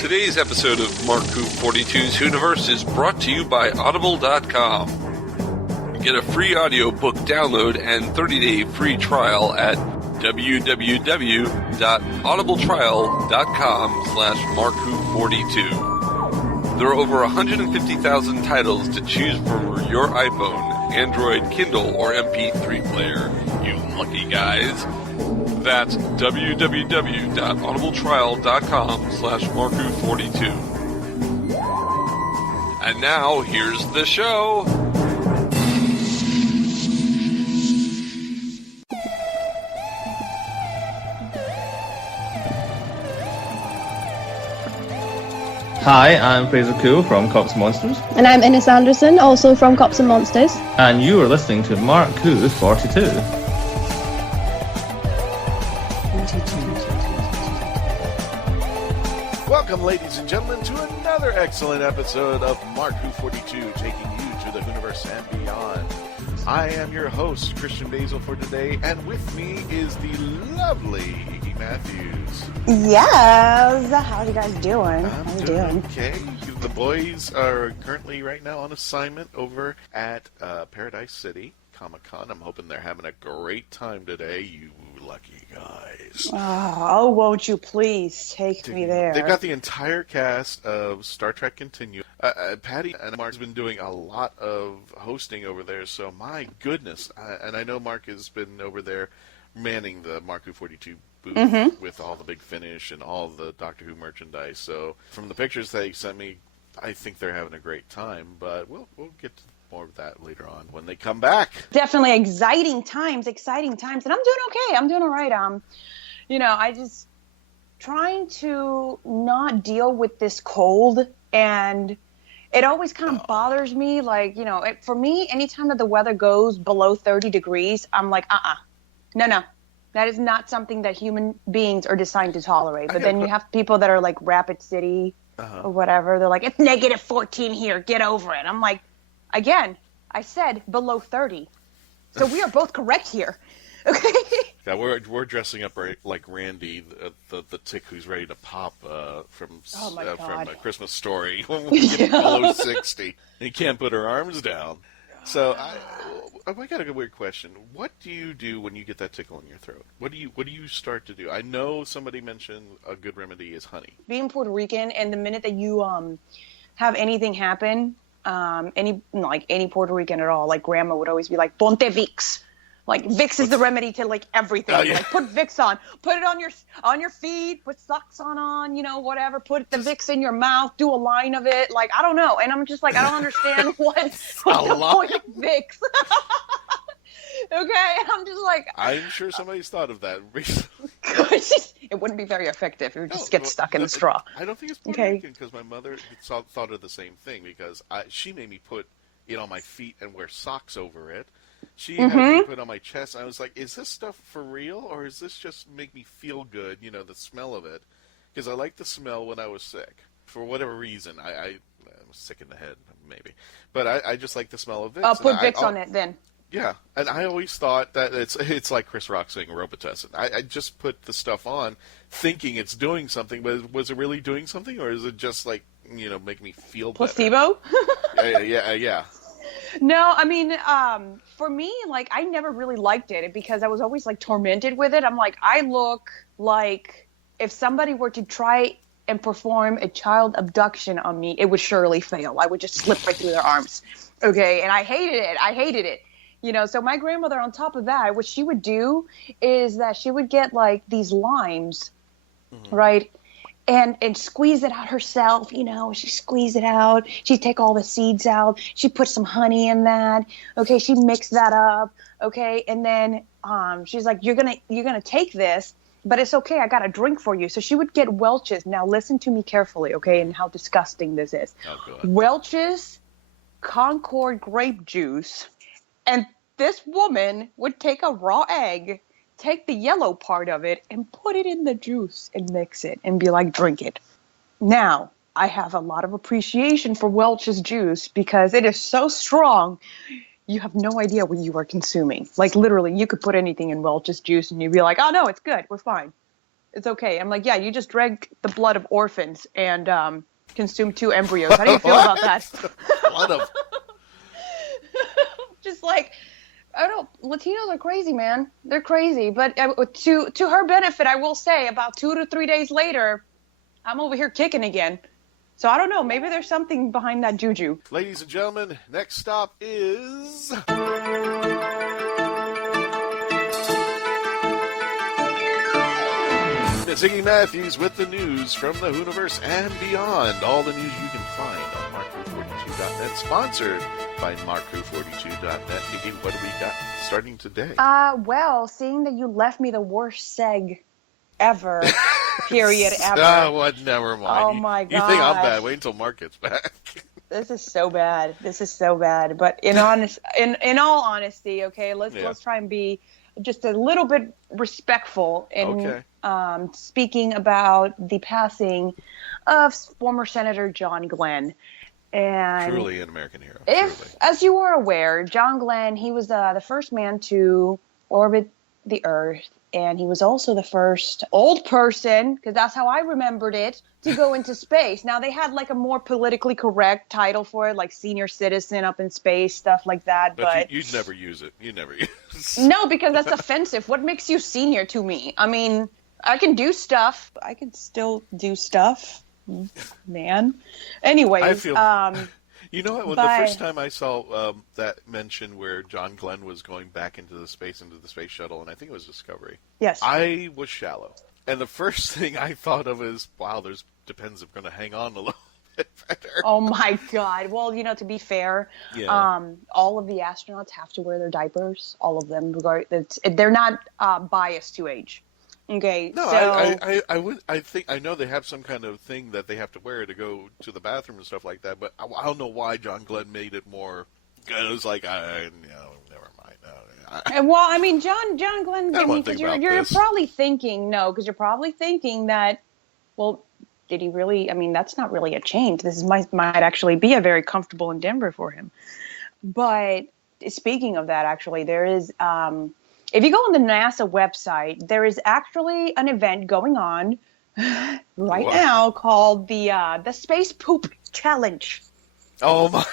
Today's episode of Mark Who 42's WHOniverse is brought to you by Audible.com. Get a free audiobook download and 30-day free trial at www.audibletrial.com/MarkWho42. There are over 150,000 titles to choose from your iPhone, Android, Kindle, or MP3 player. You lucky guys. That's www.audibletrial.com/MarkWho42. And now, here's the show. Hi, I'm Fraser-coull from Cops and Monsters. And I'm Innes Anderson, also from Cops and Monsters. And you are listening to Mark Who 42. Welcome, ladies and gentlemen, to another excellent episode of Mark Who 42, taking you to the WHOniverse and beyond. I am your host, Christian Basil, for today, and with me is the lovely Iggy Matthews. Yes! How are you guys doing? I'm doing okay. The boys are currently right now on assignment over at Paradise City Comic-Con. I'm hoping they're having a great time today, you lucky guys. Oh, won't you please take me there? They've got the entire cast of Star Trek Continue. Patty and Mark's been doing a lot of hosting over there, so my goodness. And I know Mark has been over there manning the Mark Who 42 booth with all the Big Finish and all the Doctor Who merchandise. So from the pictures that he sent me, I think they're having a great time, but we'll get to more of that later on when they come back. Definitely exciting times, and I'm doing okay. I'm doing all right. I just trying to not deal with this cold, and it always kind of bothers me. Like, for me, anytime that the weather goes below 30 degrees, I'm like, no. That is not something that human beings are designed to tolerate. But then you have people that are like Rapid City or whatever. They're like, it's negative 14 here. Get over it. I'm like, again, I said below 30. So we are both correct here. Okay. Yeah, we're dressing up like Randy, the tick who's ready to pop from A Christmas Story when we get below 60. And you can't put her arms down. So I got a weird question. What do you do when you get that tickle in your throat? What do you start to do? I know somebody mentioned a good remedy is honey. Being Puerto Rican, and the minute that you have anything happen, any Puerto Rican at all, like grandma would always be like, Ponte Vicks. Like Vicks is the remedy to like everything. Oh, yeah. Like put Vicks on, put it on your feet, put socks on, whatever. Put the Vicks in your mouth, do a line of it. Like I don't know, and I'm just like I don't understand what's the point of Vicks. Okay, I'm just like I'm sure somebody's thought of that recently. It wouldn't be very effective. It would just get stuck in the straw. I don't think it's Puerto Rican because my mother thought of the same thing because she made me put it on my feet and wear socks over it. She had me put it on my chest. And I was like, is this stuff for real or is this just make me feel good, the smell of it? Because I liked the smell when I was sick. For whatever reason, I was sick in the head, maybe. But I just like the smell of Vicks. I'll put Vicks on it then. Yeah, and I always thought that it's like Chris Rock saying Robitussin. I just put the stuff on thinking it's doing something, but was it really doing something or is it just like, make me feel placebo? Better? Yeah. No, I mean, for me, like, I never really liked it because I was always, like, tormented with it. I'm like, I look like if somebody were to try and perform a child abduction on me, it would surely fail. I would just slip right through their arms. Okay, and I hated it. So my grandmother, on top of that, what she would do is that she would get, like, these limes, right? And squeeze it out herself, she squeeze it out. She'd take all the seeds out. She put some honey in that. Okay, she mixed that up. Okay, and then she's like, you're gonna take this, but it's okay. I got a drink for you. So she would get Welch's. Now listen to me carefully, okay, and how disgusting this is. Oh, God. Welch's Concord grape juice, and this woman would take a raw egg, take the yellow part of it and put it in the juice and mix it and be like, drink it. Now, I have a lot of appreciation for Welch's juice because it is so strong. You have no idea what you are consuming. Like literally, you could put anything in Welch's juice and you'd be like, oh no, it's good. We're fine. It's okay. I'm like, yeah, you just drank the blood of orphans and consumed 2 embryos. How do you feel about that? Blood of... Just like, I don't. Latinos are crazy, man. They're crazy. But to her benefit, I will say, about 2 to 3 days later, I'm over here kicking again. So I don't know. Maybe there's something behind that juju. Ladies and gentlemen, next stop is... It's Iggy Matthews with the news from the WHOniverse and beyond. All the news you can find on mark-42.net, sponsored by mark-42.net. Iggy, what do we got starting today? Well, seeing that you left me the worst seg ever, period, ever. Oh, never mind. Oh, my God. You think I'm bad? Wait until Mark gets back. This is so bad. This is so bad. But in all honesty, okay, let's try and be just a little bit respectful in speaking about the passing of former Senator John Glenn. And truly an American hero. As you are aware, John Glenn, he was the first man to orbit the Earth, and he was also the first old person, because that's how I remembered it, to go into space. Now, they had like a more politically correct title for it, like senior citizen up in space, stuff like that. But you'd never use it. You never use it. No, because that's offensive. What makes you senior to me? I mean, I can do stuff. I can still do stuff, man. Anyways, I feel... You know what? The first time I saw that mention where John Glenn was going back into the space shuttle, and I think it was Discovery. Yes. I was shallow. And the first thing I thought of is, wow, depends if we're going to hang on a little bit better. Oh, my God. Well, to be fair, all of the astronauts have to wear their diapers. All of them. They're not biased to age. Okay. No, so... I know they have some kind of thing that they have to wear to go to the bathroom and stuff like that, but I don't know why John Glenn made it more. It was like, never mind. Well, I mean, John Glenn. I mean, you're probably thinking that. Well, did he really? I mean, that's not really a change. This might actually be a very comfortable endeavor for him. But speaking of that, actually, there is. If you go on the NASA website, there is actually an event going on right now called the Space Poop Challenge. Oh my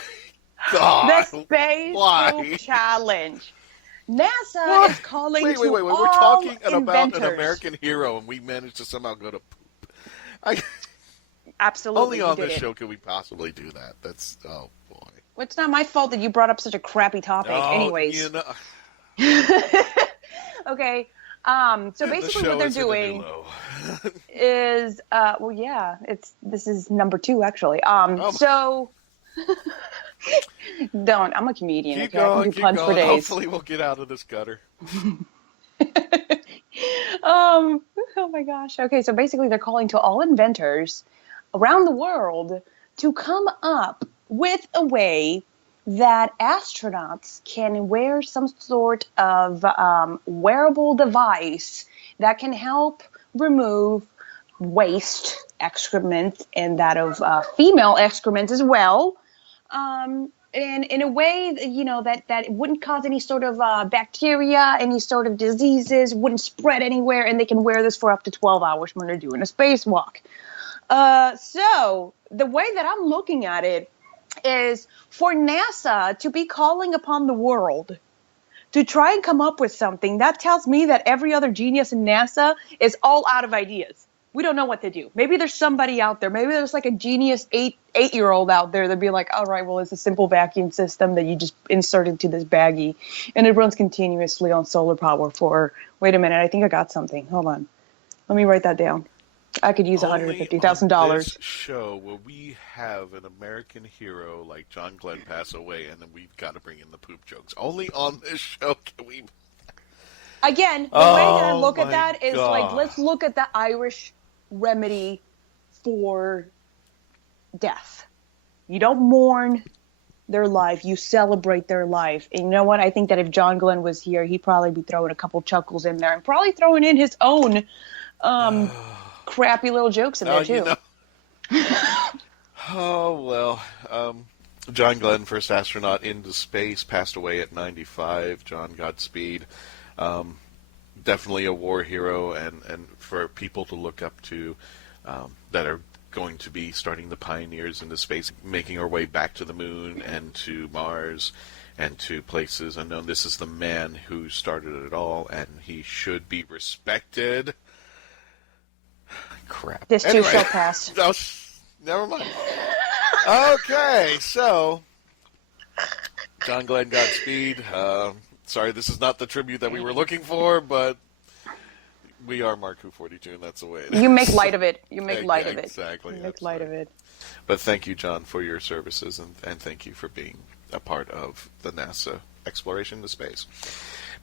God! The Space Poop Challenge. NASA is calling wait. to We're all talking inventors. about an American hero, and we managed to somehow go to poop. Absolutely. Only on this show can we possibly do that. That's, oh boy. Well, it's not my fault that you brought up such a crappy topic. Anyways. Okay. So basically what they're doing is, this is number 2 actually. So I'm a comedian. Keep okay? going, I can do keep puns going. for days. Hopefully we'll get out of this gutter. Oh my gosh. Okay. So basically they're calling to all inventors around the world to come up with a way that astronauts can wear some sort of wearable device that can help remove waste excrement and that of female excrement as well. And in a way, that it wouldn't cause any sort of bacteria, any sort of diseases, wouldn't spread anywhere, and they can wear this for up to 12 hours when they're doing a spacewalk. So the way that I'm looking at it is for NASA to be calling upon the world to try and come up with something. That tells me that every other genius in NASA is all out of ideas. We don't know what to do. Maybe there's somebody out there. Maybe there's like a genius eight-year-old out there that'd be like, all right, well, it's a simple vacuum system that you just insert into this baggie, and it runs continuously on solar power for, wait a minute, I think I got something. Hold on. Let me write that down. I could use $150,000. On this show will we have an American hero like John Glenn pass away, and then we've got to bring in the poop jokes. Only on this show can we. Again, the way that I look at that is like, let's look at the Irish remedy for death. You don't mourn their life, you celebrate their life. And you know what? I think that if John Glenn was here, he'd probably be throwing a couple chuckles in there and probably throwing in his own crappy little jokes in there too. Oh, well. John Glenn, first astronaut into space, passed away at 95. John, Godspeed. definitely a war hero, and for people to look up to that are going to be starting the pioneers into space, making our way back to the moon and to Mars and to places unknown. This is the man who started it all, and he should be respected. Crap. This too shall pass. No, never mind. Okay, so John Glenn, Godspeed. Sorry, this is not the tribute that we were looking for, but we are Mark Who 42, and that's the way it is. You make light of it. You make light of it. Exactly. You make light of it. But thank you, John, for your services, and thank you for being a part of the NASA exploration to space.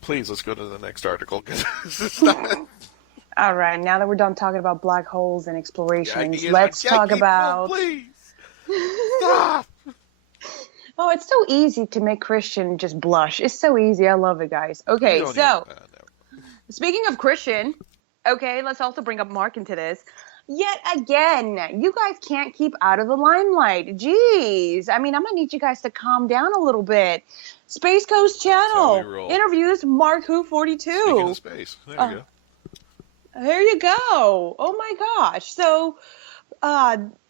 Please, let's go to the next article. All right, now that we're done talking about black holes and explorations, let's talk about... Please, stop! Oh, it's so easy to make Christian just blush. It's so easy. I love it, guys. Okay, so speaking of Christian, okay, let's also bring up Mark into this. Yet again, you guys can't keep out of the limelight. Jeez. I mean, I'm going to need you guys to calm down a little bit. Space Coast Channel interviews Mark Who 42. Speaking of space, there you go. There you go. Oh my gosh. So,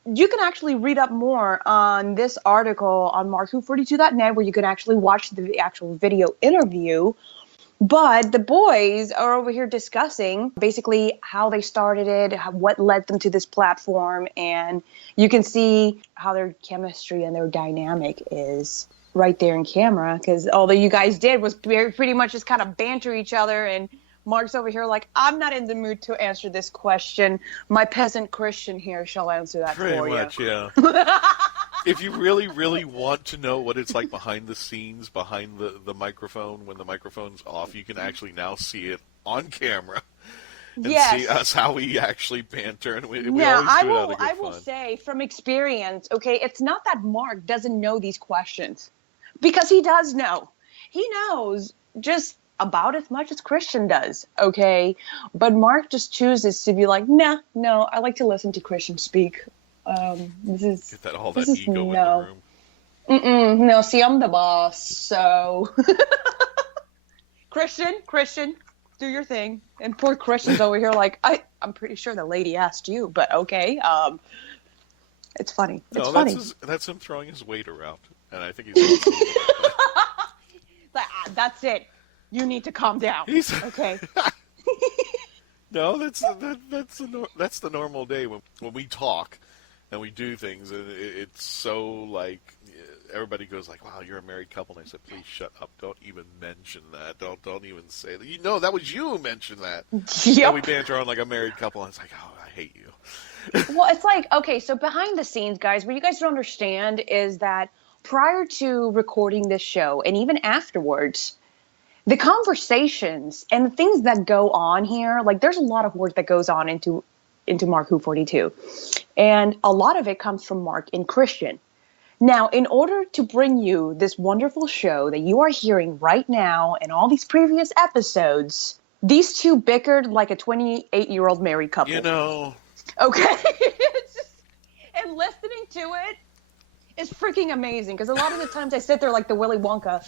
you can actually read up more on this article on mark-who42.net, where you can actually watch the actual video interview. But the boys are over here discussing basically how they started it, what led them to this platform, and you can see how their chemistry and their dynamic is right there in camera, because all that you guys did was pretty much just kind of banter each other, and Mark's over here like, I'm not in the mood to answer this question. My peasant Christian here shall answer that for you. Pretty much, yeah. If you really, really want to know what it's like behind the scenes, behind the microphone, when the microphone's off, you can actually now see it on camera and see us, how we actually banter. And we always do it out of good fun. I will say from experience, okay, it's not that Mark doesn't know these questions, because he does know. He knows just about as much as Christian does, okay? But Mark just chooses to be like, no, I like to listen to Christian speak. This is get that, all that ego in the room. No, see, I'm the boss, so Christian, do your thing. And poor Christian's over here like, I'm pretty sure the lady asked you, but okay. It's funny. It's funny. That's him throwing his weight around, and I think he's that's it. You need to calm down. Okay. No, that's the normal day when we talk and we do things, and it's so like everybody goes like, "Wow, you're a married couple." And I said, "Please shut up! Don't even mention that. Don't even say that. You know, that was you who mentioned that." Yep. And we banter on like a married couple, and it's like, "Oh, I hate you." Well, it's like, okay, so behind the scenes, guys, what you guys don't understand is that prior to recording this show, and even afterwards, the conversations and the things that go on here, like there's a lot of work that goes on into Mark Who 42. And a lot of it comes from Mark and Christian. Now, in order to bring you this wonderful show that you are hearing right now and all these previous episodes, these two bickered like a 28-year-old married couple. You know. Okay. And listening to it is freaking amazing, because a lot of the times I sit there like the Willy Wonka,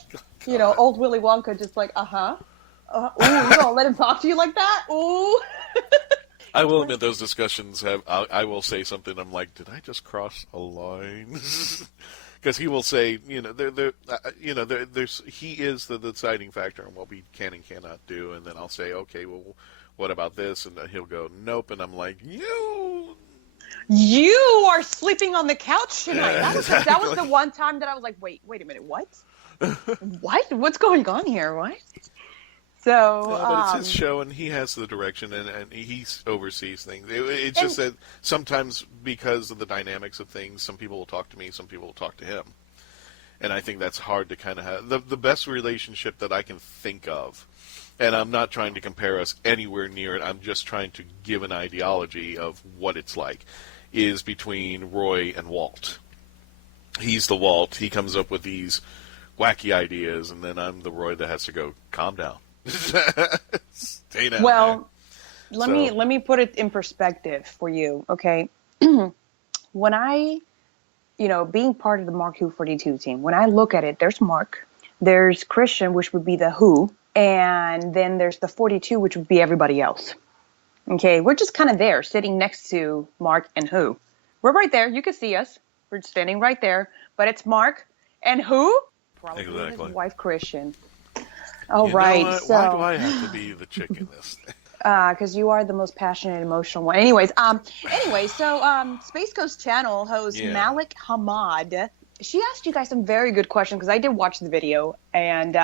old Willy Wonka, just like, ooh, you gonna let him talk to you like that? Ooh. I will admit those discussions I will say something. I'm like, did I just cross a line? Because he will say, he is the deciding factor on what we can and cannot do, and then I'll say, okay, well, what about this? And then he'll go, nope, and I'm like, You are sleeping on the couch tonight. Yeah, that was the one time that I was like, wait a minute, what? What? What's going on here? What? So, but it's his show, and he has the direction, and he oversees things. It's just that sometimes, because of the dynamics of things, some people will talk to me, some people will talk to him. And I think that's hard to kind of have. The best relationship that I can think of, and I'm not trying to compare us anywhere near it, I'm just trying to give an ideology of what it's like, is between Roy and Walt. He's the Walt. He comes up with these wacky ideas, and then I'm the Roy that has to go, calm down. Stay down. Well, let me put it in perspective for you, okay? When I, being part of the Mark Who 42 team, when I look at it, there's Mark, there's Christian, which would be the Who, And then there's the 42, which would be everybody else. Okay, we're just kind of there, sitting next to Mark and who. We're right there. You can see us. We're standing right there. But it's Mark and who? Probably Exactly. his wife, Christian. Oh, You know right. what? So, Why do I have to be the chick in this thing? because you are the most passionate, emotional one. Anyways, so Space Coast Channel host Malik Hamad, she asked you guys some very good questions because I did watch the video, and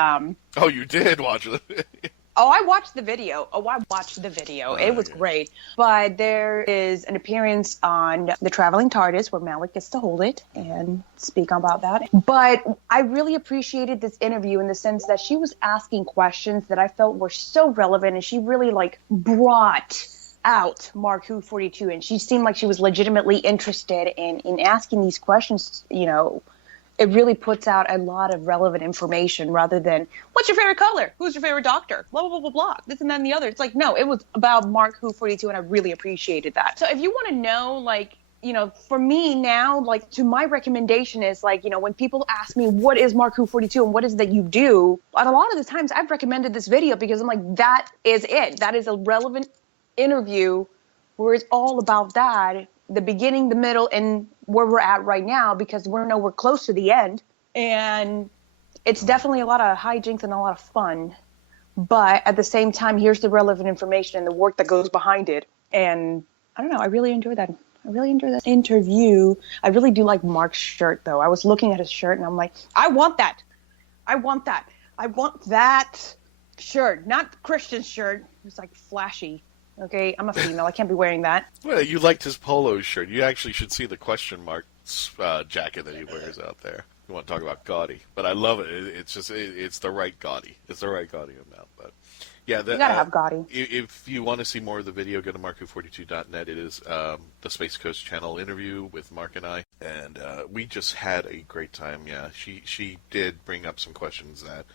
Oh, you did watch it. I watched the video. It was great. But there is an appearance on the Traveling TARDIS where Malik gets to hold it and speak about that. But I really appreciated this interview in the sense that she was asking questions that I felt were so relevant, and she really brought out Mark Who 42, and she seemed like she was legitimately interested in asking these questions. It really puts out a lot of relevant information rather than, what's your favorite color? Who's your favorite doctor? Blah, blah, blah, blah, blah. This and that and the other. It's like, no, it was about Mark Who 42, and I really appreciated that. So if you want to know, for me now, to my recommendation is, when people ask me, what is Mark Who 42 and what is it that you do? And a lot of the times I've recommended this video because I'm like, that is it. That is a relevant interview where it's all about that. The beginning, the middle, and where we're at right now, because we're nowhere close to the end. And it's definitely a lot of hijinks and a lot of fun. But at the same time, here's the relevant information and the work that goes behind it. And I don't know, I really enjoyed that. I really enjoyed that interview. I really do like Mark's shirt, though. I was looking at his shirt, and I'm like, I want that. I want that. I want that shirt, not Christian's shirt. It's flashy. Okay, I'm a female. I can't be wearing that. Well, you liked his polo shirt. You actually should see the question mark jacket that he wears out there. You want to talk about gaudy, but I love it. It's the right gaudy. It's the right gaudy amount. But yeah, You gotta have gaudy. If you want to see more of the video, go to mark42.net. It is the Space Coast Channel interview with Mark and I, and we just had a great time. Yeah, she did bring up some questions that.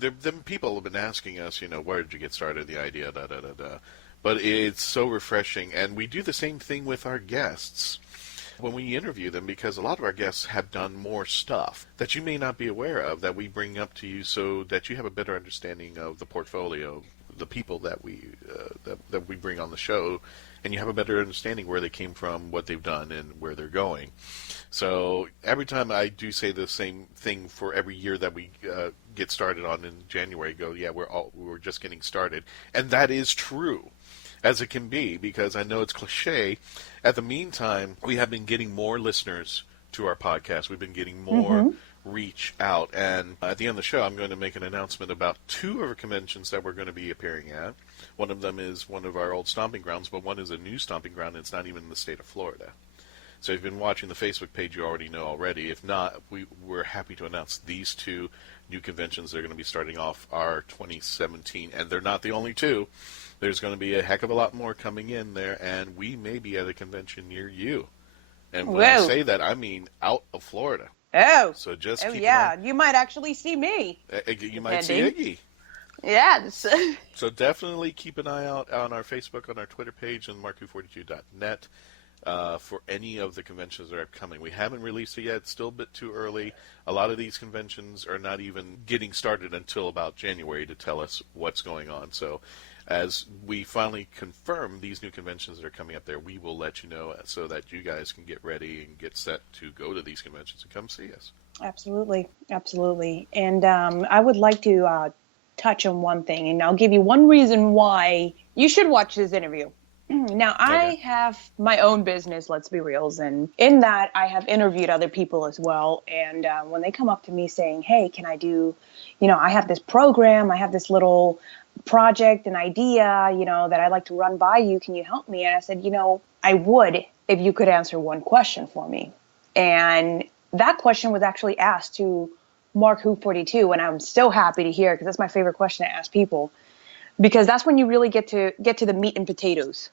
The people have been asking us, where did you get started, the idea, da-da-da-da. But it's so refreshing, and we do the same thing with our guests when we interview them, because a lot of our guests have done more stuff that you may not be aware of that we bring up to you so that you have a better understanding of the portfolio, the people that we bring on the show, and you have a better understanding where they came from, what they've done, and where they're going. So every time I do say the same thing for every year that we get started on in January, we're just getting started, and that is true as it can be, because I know it's cliche. At the meantime, we have been getting more listeners to our podcast. We've been getting more reach out, and at the end of the show, I'm going to make an announcement about 2 of our conventions that we're going to be appearing at. One of them is one of our old stomping grounds, but one is a new stomping ground, and it's not even in the state of Florida. So if you've been watching the Facebook page, you already know already. If not, we're happy to announce these 2 new conventions that are going to be starting off our 2017. And they're not the only 2. There's going to be a heck of a lot more coming in there, and we may be at a convention near you. And when I say that, I mean out of Florida. Oh. So just keep an eye. You might actually see me. You might see Iggy. Yes. So definitely keep an eye out on our Facebook, on our Twitter page, and mark42.net. For any of the conventions that are coming. We haven't released it yet. It's still a bit too early. A lot of these conventions are not even getting started until about January to tell us what's going on. So as we finally confirm these new conventions that are coming up there, we will let you know so that you guys can get ready and get set to go to these conventions and come see us. Absolutely. Absolutely. And I would like to touch on one thing, and I'll give you one reason why you should watch this interview. Now, I have my own business, let's be real, and in that I have interviewed other people as well. And when they come up to me saying, hey, can I do, I have this program, I have this little project, an idea, that I'd like to run by you. Can you help me? And I said, I would if you could answer one question for me. And that question was actually asked to Mark Who 42, and I'm so happy to hear, because that's my favorite question to ask people, because that's when you really get to the meat and potatoes.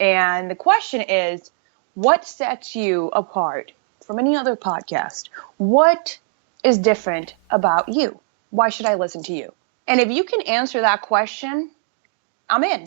And the question is, what sets you apart from any other podcast? What is different about you? Why should I listen to you? And if you can answer that question, I'm in.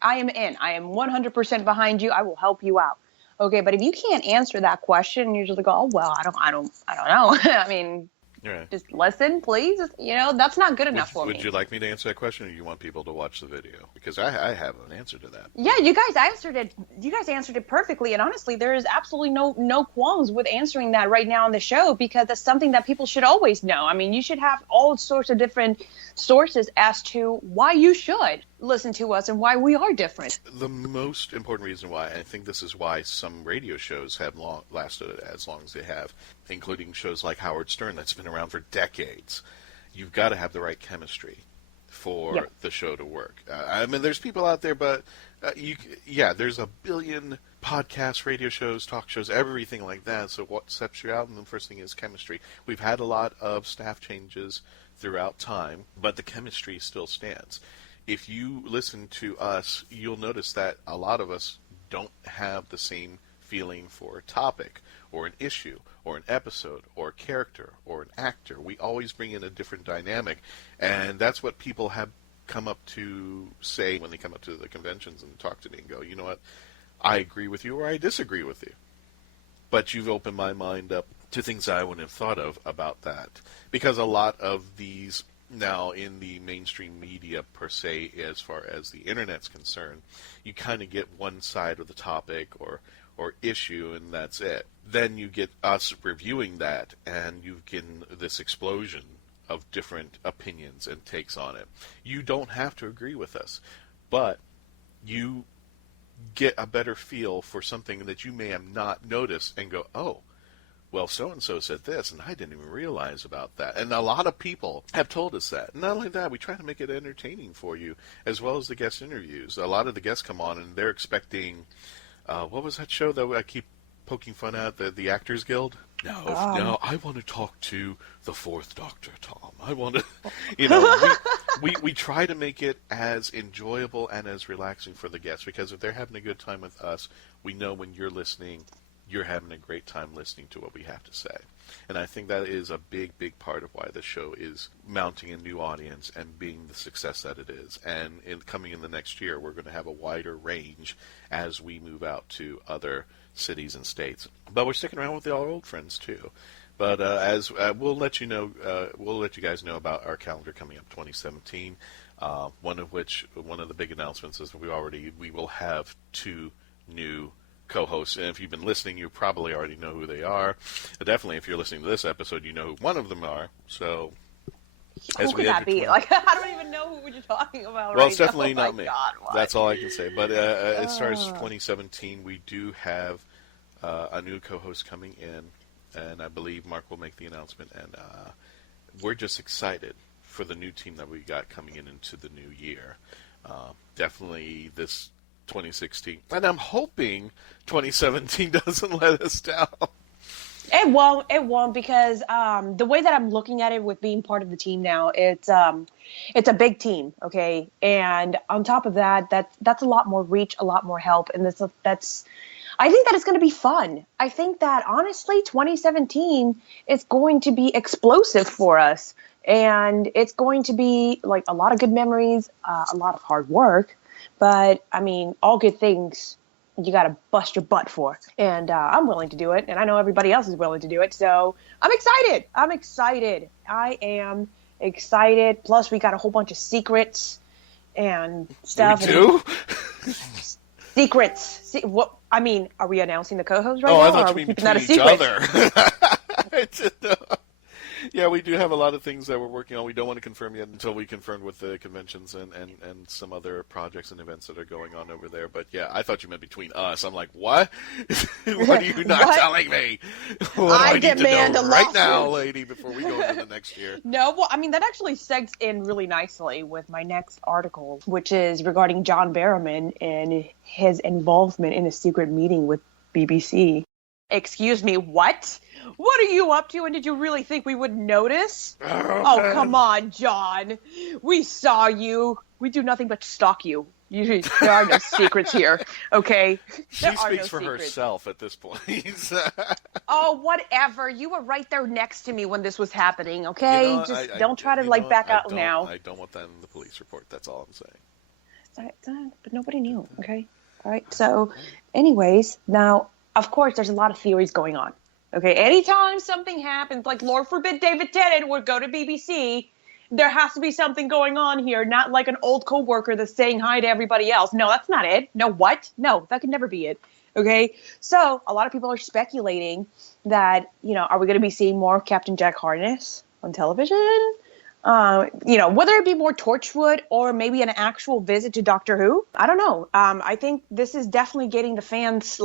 I am in. I am 100% behind you. I will help you out. Okay, but if you can't answer that question, and you're just like, oh well, I don't know. I mean, Right. Just listen, please. You know, that's not good enough for me. Would you like me to answer that question, or do you want people to watch the video? Because I have an answer to that. Yeah, you guys answered it. You guys answered it perfectly, and honestly, there is absolutely no qualms with answering that right now on the show, because that's something that people should always know. I mean, you should have all sorts of different sources as to why you should listen to us and why we are different. The most important reason why, I think this is why some radio shows have lasted as long as they have, including shows like Howard Stern that's been around for decades. You've got to have the right chemistry for the show to work. I mean, there's people out there, but there's a billion podcasts, radio shows, talk shows, everything like that. So what sets you out? And the first thing is chemistry. We've had a lot of staff changes throughout time, but the chemistry still stands. If you listen to us, you'll notice that a lot of us don't have the same feeling for a topic or an issue or an episode or a character or an actor. We always bring in a different dynamic, and that's what people have come up to say when they come up to the conventions and talk to me and go, you know what, I agree with you or I disagree with you. But you've opened my mind up to things I wouldn't have thought of about that. Because a lot of these now in the mainstream media per se, as far as the internet's concerned, you kind of get one side of the topic or issue, and that's it. Then you get us reviewing that, and you get this explosion of different opinions and takes on it. You don't have to agree with us, but you get a better feel for something that you may have not noticed and go, oh, well, so-and-so said this, and I didn't even realize about that. And a lot of people have told us that. Not only that, we try to make it entertaining for you, as well as the guest interviews. A lot of the guests come on, and they're expecting, what was that show that I keep poking fun at, the Actors Guild? No, I want to talk to the Fourth Doctor, Tom. I want to, we try to make it as enjoyable and as relaxing for the guests, because if they're having a good time with us, we know when you're listening, you're having a great time listening to what we have to say. And I think that is a big, big part of why the show is mounting a new audience and being the success that it is. And coming in the next year, we're going to have a wider range as we move out to other cities and states. But we're sticking around with our old friends, too. But we'll let you guys know about our calendar coming up 2017. One of the big announcements is we will have 2 new co-hosts, and if you've been listening, you probably already know who they are. Definitely, if you're listening to this episode, you know who one of them are. So, who could that be? Like, I don't even know who you're talking about. Well, it's definitely not me. God, that's all I can say. But as far as 2017, we do have a new co-host coming in, and I believe Mark will make the announcement. And we're just excited for the new team that we got coming into the new year. Definitely this 2016, and I'm hoping 2017 doesn't let us down. It won't, because the way that I'm looking at it with being part of the team now, it's a big team, okay, and on top of that, that's a lot more reach, a lot more help, and I think that it's going to be fun. I think that honestly, 2017 is going to be explosive for us, and it's going to be like a lot of good memories, a lot of hard work. But, I mean, all good things you got to bust your butt for. And I'm willing to do it. And I know everybody else is willing to do it. So I'm excited. I am excited. Plus, we got a whole bunch of secrets and stuff. We do? Secrets. What? I mean, are we announcing the co-host right now? I thought you mean between each other. Yeah, we do have a lot of things that we're working on. We don't want to confirm yet until we confirm with the conventions and some other projects and events that are going on over there. But yeah, I thought you meant between us. I'm like, what? What are you not telling me? What I do I need demand to know a right lawsuit. now, lady, before we go into the next year? No, well, I mean, that actually segs in really nicely with my next article, which is regarding John Barrowman and his involvement in a secret meeting with BBC. Excuse me, what? What are you up to, and did you really think we wouldn't notice? Oh, come on, John. We saw you. We do nothing but stalk you. There are no secrets here, okay? She speaks for herself at this point. Oh, whatever. You were right there next to me when this was happening, okay? You know, Just don't try to, back out now. I don't want that in the police report. That's all I'm saying. But nobody knew, okay? All right, so anyways, now, of course, there's a lot of theories going on. Okay, anytime something happens, like Lord forbid david-tenn would go to BBC, there has to be something going on here, not like an old coworker that's saying hi to everybody else. No, that's not it. No, what? No, that could never be it. Okay, so a lot of people are speculating that, are we going to be seeing more of Captain Jack Harkness on television? Whether it be more Torchwood or maybe an actual visit to Doctor Who, I don't know. I think this is definitely getting the fans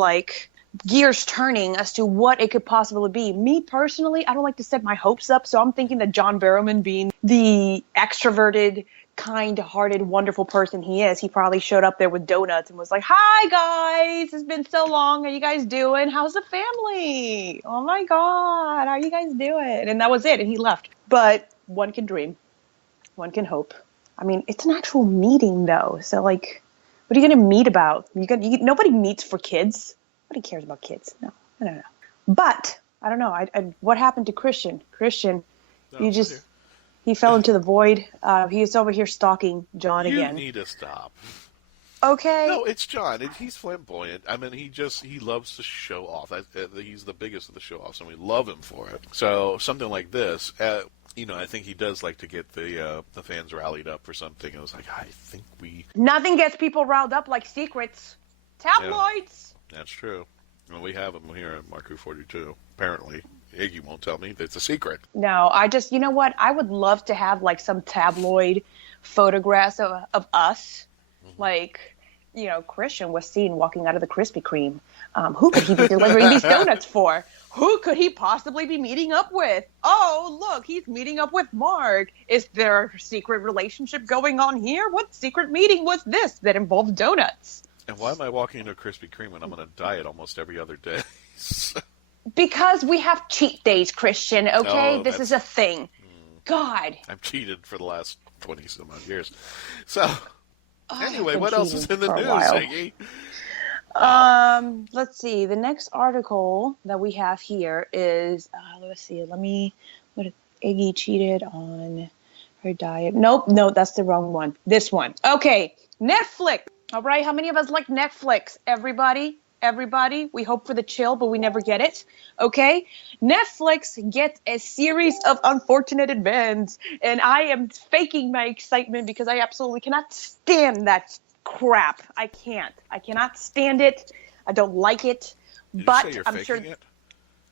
gears turning as to what it could possibly be. Me personally, I don't like to set my hopes up, so I'm thinking that John Barrowman, being the extroverted, kind-hearted, wonderful person he is, he probably showed up there with donuts and was like, "Hi guys, it's been so long. How you guys doing? How's the family? Oh my God, how you guys doing?" And that was it, and he left. But one can dream, one can hope. I mean, it's an actual meeting though, so what are you gonna meet about? Nobody meets for kids. Nobody cares about kids. No, I don't know. But I don't know. What happened to Christian? Christian, he fell into the void. He's over here stalking John again. You need to stop. Okay. No, it's John. He's flamboyant. I mean, he loves to show off. He's the biggest of the show-offs, and we love him for it. So something like this, I think he does like to get the fans rallied up for something. It was like, I think Nothing gets people riled up like secrets. Tabloids. Yeah, that's true. Well, we have them here at Mark 42. Apparently, Iggy won't tell me. It's a secret. No, you know what? I would love to have some tabloid photographs of us. Mm-hmm. Christian was seen walking out of the Krispy Kreme. Who could he be delivering these donuts for? Who could he possibly be meeting up with? Oh, look, he's meeting up with Mark. Is there a secret relationship going on here? What secret meeting was this that involved donuts? And why am I walking into a Krispy Kreme when I'm on a diet almost every other day? Because we have cheat days, Christian, okay? This is a thing. God. I've cheated for the last 20-some odd years. So, anyway, what else is in the news, Iggy? Let's see. The next article that we have here is, let's see. What Iggy cheated on her diet. Nope, that's the wrong one. This one. Okay, Netflix. All right, how many of us like Netflix? Everybody? We hope for the chill, but we never get it. Okay? Netflix gets a series of unfortunate events, and I am faking my excitement because I absolutely cannot stand that crap. I cannot stand it. I don't like it. But you say you're faking it?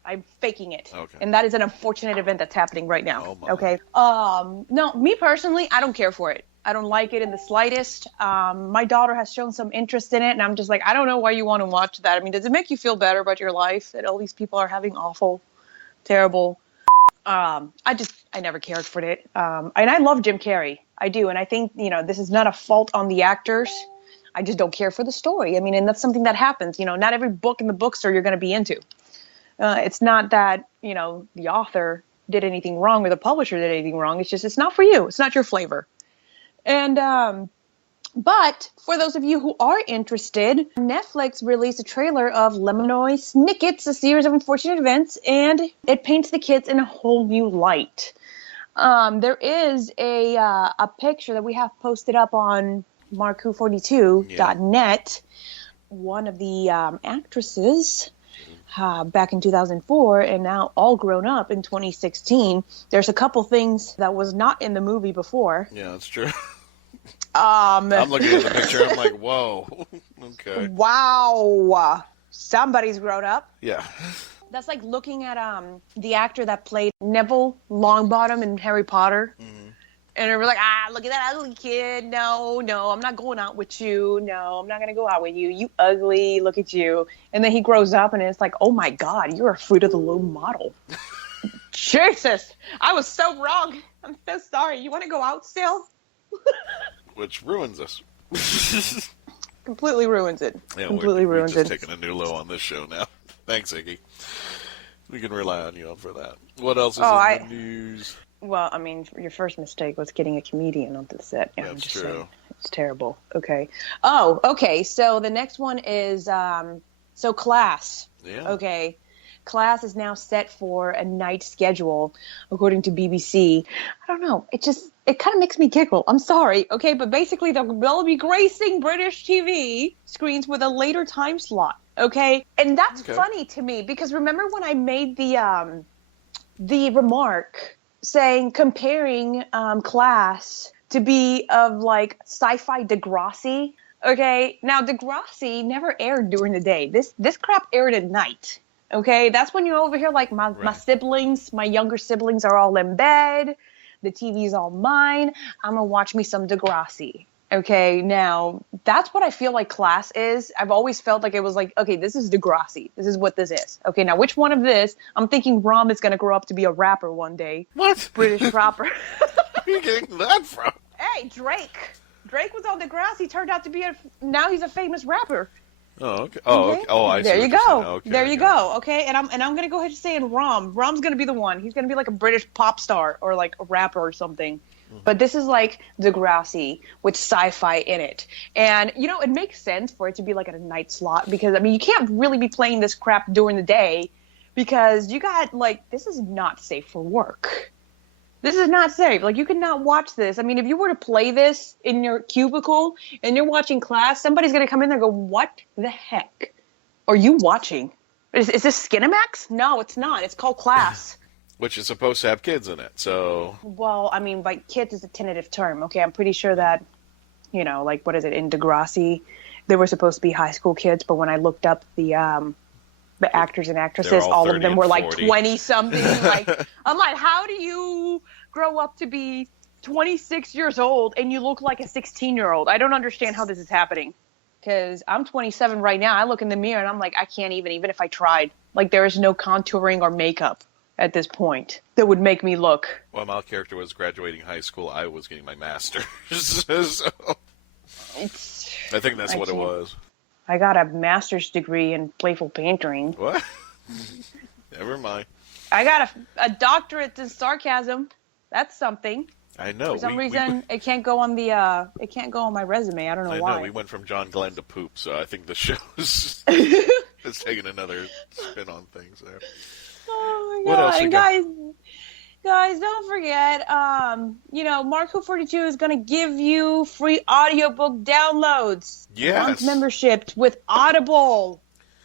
I'm faking it. Okay. And that is an unfortunate event that's happening right now. Oh my. Okay? No, me personally, I don't care for it. I don't like it in the slightest. My daughter has shown some interest in it, and I'm just like, I don't know why you want to watch that. I mean, does it make you feel better about your life that all these people are having awful, terrible? I never cared for it. And I love Jim Carrey. I do. And I think, this is not a fault on the actors. I just don't care for the story. I mean, and that's something that happens. Not every book in the bookstore you're going to be into. It's not that, the author did anything wrong or the publisher did anything wrong. It's just, it's not for you. It's not your flavor. And, but for those of you who are interested, Netflix released a trailer of Lemony Snicket's A Series of Unfortunate Events, and it paints the kids in a whole new light. There is a picture that we have posted up on mark42.net. One of the actresses back in 2004 and now all grown up in 2016. There's a couple things that was not in the movie before. Yeah, that's true. I'm looking at the picture. I'm like, whoa. Okay. Wow. Somebody's grown up. Yeah. That's like looking at the actor that played Neville Longbottom in Harry Potter. Mm-hmm. And we're like, look at that ugly kid. No, I'm not going out with you. No, I'm not going to go out with you. You ugly. Look at you. And then he grows up and it's like, oh my God, you're a Fruit of the Loom model. Jesus. I was so wrong. I'm so sorry. You want to go out still? Which ruins us. Completely ruins it. Yeah, ruins we're just taking a new low on this show now. Thanks, Iggy. We can rely on you for that. What else is in the news? Well, I mean, your first mistake was getting a comedian on the set. Yeah, that's true. Saying, it's terrible. Okay. Oh, okay. So the next one is Class. Yeah. Okay. class is now set for a night schedule, according to BBC. I don't know. It kind of makes me giggle. I'm sorry. Okay. But basically they'll be gracing British TV screens with a later time slot. Okay. And that's funny to me because remember when I made the remark saying comparing Class to be of like sci-fi Degrassi. Okay, now Degrassi never aired during the day. This crap aired at night. Okay, that's when you're over here like my siblings, my younger siblings are all in bed. The TV's all mine. I'm gonna watch me some Degrassi. Okay, now that's what I feel like Class is. I've always felt like it was like, okay, this is Degrassi. This is what this is. Okay, now which one of this? I'm thinking Rom is gonna grow up to be a rapper one day. What? British rapper. Where are you getting that from? Hey, Drake. Drake was on Degrassi. Turned out to be now he's a famous rapper. Oh, okay. Oh, okay. Oh, I see. There you go. Okay, there you go. Okay, and I'm gonna go ahead and say in Rom's gonna be the one. He's gonna be like a British pop star or like a rapper or something. But this is like Degrassi with sci-fi in it. And, it makes sense for it to be like at a night slot because, I mean, you can't really be playing this crap during the day because you got, like, this is not safe for work. This is not safe. Like, you cannot watch this. I mean, if you were to play this in your cubicle and you're watching Class, somebody's going to come in there and go, what the heck are you watching? Is this Skinamax? No, it's not. It's called Class. Which is supposed to have kids in it, so... Well, I mean, by kids is a tentative term, okay? I'm pretty sure that, like, what is it, in Degrassi, they were supposed to be high school kids, but when I looked up the actors and actresses, all of them were, like, 20-something. Like, I'm like, how do you grow up to be 26 years old and you look like a 16-year-old? I don't understand how this is happening. Because I'm 27 right now. I look in the mirror and I'm like, I can't even if I tried. Like, there is no contouring or makeup at this point that would make me look. While my character was graduating high school, I was getting my master's. So I think that's what it was. I got a master's degree in playful painting. What? Never mind. I got a doctorate in sarcasm. That's something. I know. For some reason, it can't go on my resume. I don't know why. I know. We went from John Glenn to poop, so I think the show's it's taking another spin on things there. Oh my God. What else and got? guys, don't forget, Mark Who 42 is going to give you free audiobook downloads. Yes. Month membership with Audible,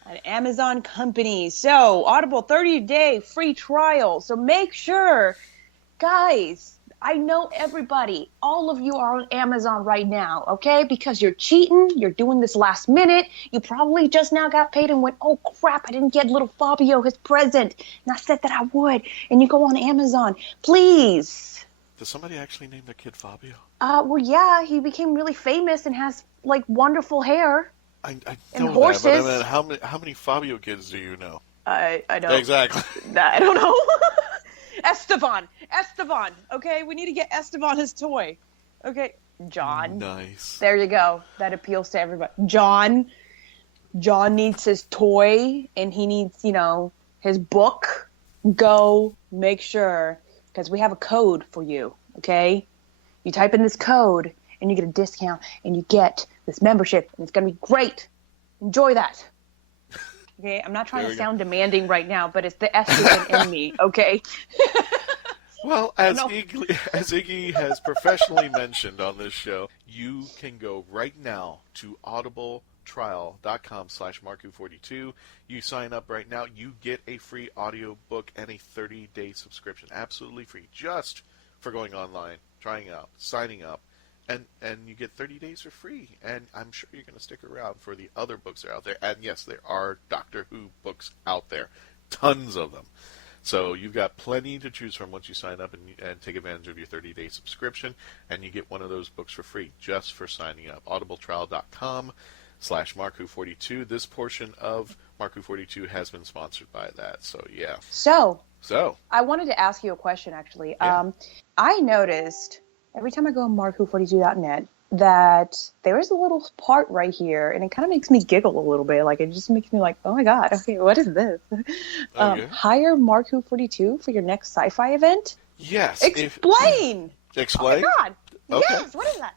an Amazon company. So, Audible 30-day free trial. So, make sure, guys, I know everybody, all of you are on Amazon right now, okay? Because you're cheating, you're doing this last minute, you probably just now got paid and went, oh crap, I didn't get little Fabio his present, and I said that I would, and you go on Amazon, please. Does somebody actually name their kid Fabio? Well, yeah, he became really famous and has, like, wonderful hair. I and know horses. that, but I mean, how many Fabio kids do you know? I don't. Exactly. I don't know. Esteban, okay? We need to get Esteban his toy. Okay, John. Nice. There you go. That appeals to everybody. John needs his toy, and he needs, his book. Go make sure, because we have a code for you, okay? You type in this code, and you get a discount, and you get this membership, and it's going to be great. Enjoy that. Okay, I'm not trying to sound demanding right now, but it's the estrogen in me, okay? Well, as Iggy has professionally mentioned on this show, you can go right now to audibletrial.com/Marku42. You sign up right now, you get a free audiobook and a 30-day subscription. Absolutely free, just for going online, trying out, signing up. And you get 30 days for free. And I'm sure you're going to stick around for the other books that are out there. And yes, there are Doctor Who books out there. Tons of them. So you've got plenty to choose from once you sign up and take advantage of your 30-day subscription. And you get one of those books for free just for signing up. audibletrial.com/Marku42. This portion of Marku42 has been sponsored by that. So, yeah. So I wanted to ask you a question, actually. Yeah. I noticed every time I go on mark-who42.net that there is a little part right here, and it kind of makes me giggle a little bit. Like, it just makes me like, oh my God, okay, what is this? Okay. Hire Mark Who 42 for your next sci-fi event? Yes. Explain! Explain? Oh my God. Okay. Yes, what is that?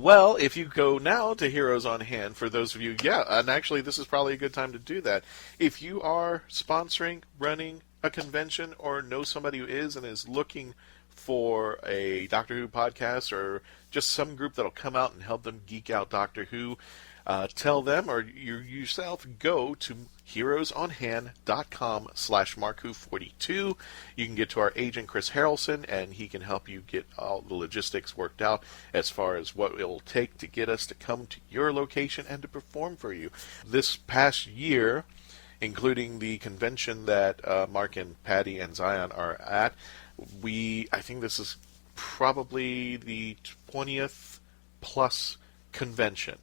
Well, if you go now to Heroes on Hand, for those of you, and actually this is probably a good time to do that. If you are sponsoring, running a convention, or know somebody who is and is looking for a Doctor Who podcast or just some group that'll come out and help them geek out Doctor Who, tell them, or you yourself, go to heroesonhand.com/markwho42. You can get to our agent, Chris Harrelson, and he can help you get all the logistics worked out as far as what it will take to get us to come to your location and to perform for you. This past year, including the convention that Mark and Patty and Zion are at, I think this is probably the 20th plus convention.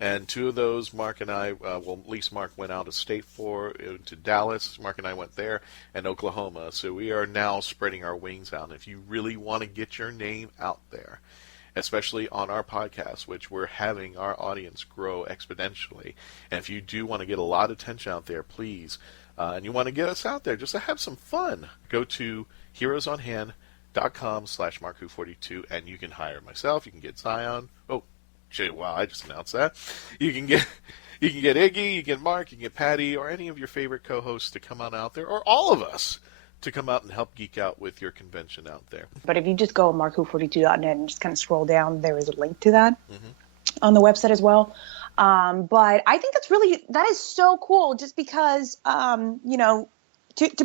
And 2 of those, Mark and I, at least Mark went out of state to Dallas. Mark and I went there, and Oklahoma. So we are now spreading our wings out. And if you really want to get your name out there, especially on our podcast, which we're having our audience grow exponentially, and if you do want to get a lot of attention out there, please, and you want to get us out there just to have some fun, go to heroesonhand.com/markwho42, and you can hire myself, you can get Zion. Wow, I just announced that. You can get Iggy, you can get Mark, you can get Patty, or any of your favorite co-hosts to come on out there, or all of us to come out and help geek out with your convention out there. But if you just go to markwho42.net and just kind of scroll down, there is a link to that on the website as well. But I think that is so cool, just because, to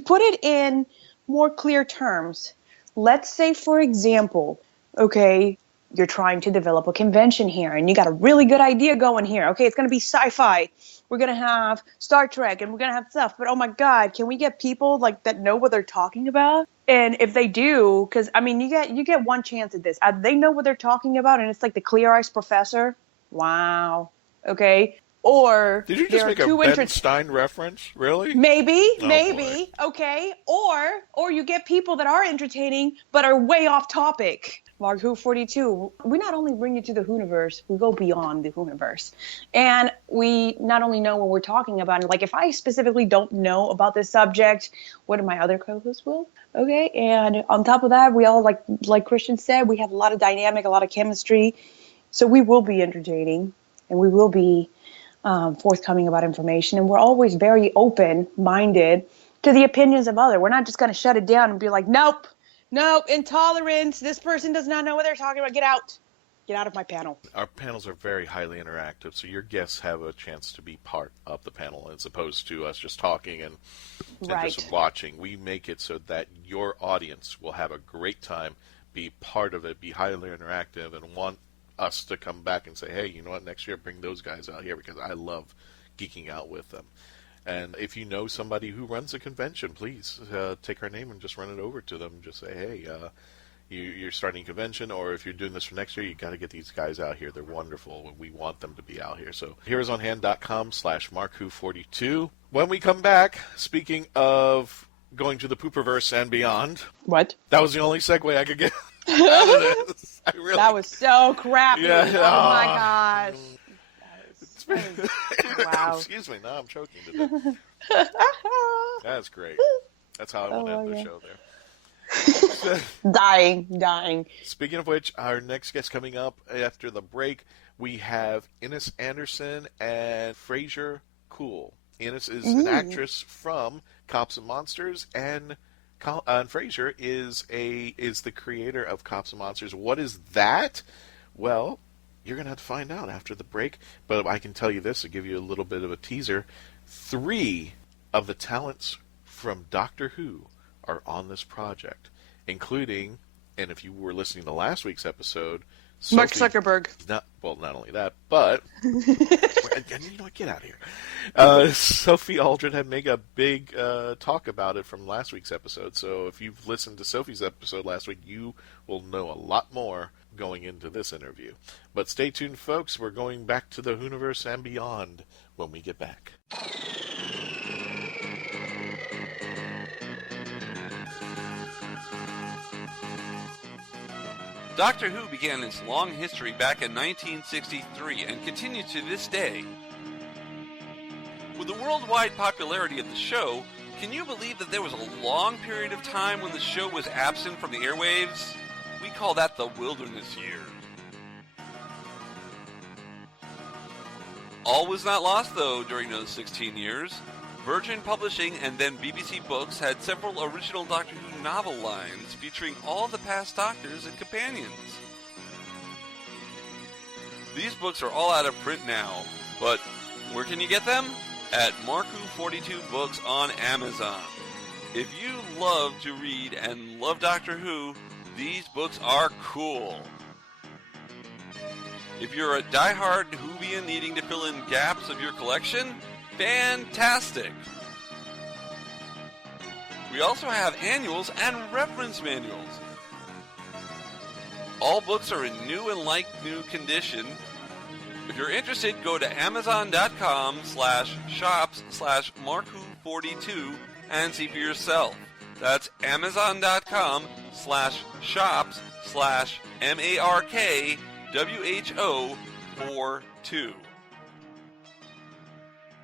put it in more clear terms, let's say, for example, okay, you're trying to develop a convention here, and you got a really good idea going here. Okay, it's going to be sci-fi. We're going to have Star Trek, and we're going to have stuff. But, oh, my God, can we get people that know what they're talking about? And if they do, because, I mean, you get one chance at this. They know what they're talking about, and it's like the Clear Eyes Professor. Wow. Okay. Or did you just make a Ben Stein reference? Really? Maybe. Boy. Okay. Or you get people that are entertaining but are way off topic. Mark Who 42. We not only bring you to the WHOniverse, we go beyond the WHOniverse. And we not only know what we're talking about, like if I specifically don't know about this subject, what do my other co-hosts will? Okay. And on top of that, we all, like Christian said, we have a lot of dynamic, a lot of chemistry. So we will be entertaining, and we will be forthcoming about information. And we're always very open-minded to the opinions of others. We're not just going to shut it down and be like, nope, intolerance. This person does not know what they're talking about. Get out of my panel. Our panels are very highly interactive, so your guests have a chance to be part of the panel as opposed to us just talking and just watching. We make it so that your audience will have a great time, be part of it, be highly interactive, and want us to come back and say, hey, you know what, next year bring those guys out here because I love geeking out with them. And if you know somebody who runs a convention, please take our name and just run it over to them. Just say, hey, you're starting a convention, or if you're doing this for next year, you got to get these guys out here. They're wonderful. We want them to be out here. So heroesonhand.com/markwho42. When we come back, speaking of going to the Pooperverse and beyond. What? That was the only segue I could get out of this. That was so crappy. Yeah. Oh my gosh. Wow. Excuse me. Now I'm choking to death. That's great. That's how I want to end the show there. Dying. Speaking of which, our next guest coming up after the break, we have Innes Anderson and Fraser-coull. Innes is an actress from Cops and Monsters, and Fraser is the creator of Cops and Monsters. What is that? Well, you're going to have to find out after the break, but I can tell you this to give you a little bit of a teaser. 3 of the talents from Doctor Who are on this project, including, and if you were listening to last week's episode, Mark Zuckerberg. Not only that, but you know what? Get out of here. Sophie Aldred had made a big talk about it from last week's episode. So if you've listened to Sophie's episode last week, you will know a lot more going into this interview. But stay tuned, folks. We're going back to the WHOniverse and beyond when we get back. Doctor Who began its long history back in 1963 and continues to this day. With the worldwide popularity of the show, can you believe that there was a long period of time when the show was absent from the airwaves? We call that the wilderness years. All was not lost, though, during those 16 years. Virgin Publishing and then BBC Books had several original Doctor Who novel lines featuring all the past Doctors and companions. These books are all out of print now, but where can you get them? At Mark Who 42 Books on Amazon. If you love to read and love Doctor Who, these books are cool. If you're a diehard Whovian needing to fill in gaps of your collection, fantastic! We also have annuals and reference manuals. All books are in new and like-new condition. If you're interested, go to amazon.com/shops/markwho42 and see for yourself. That's amazon.com/shops/markwho42.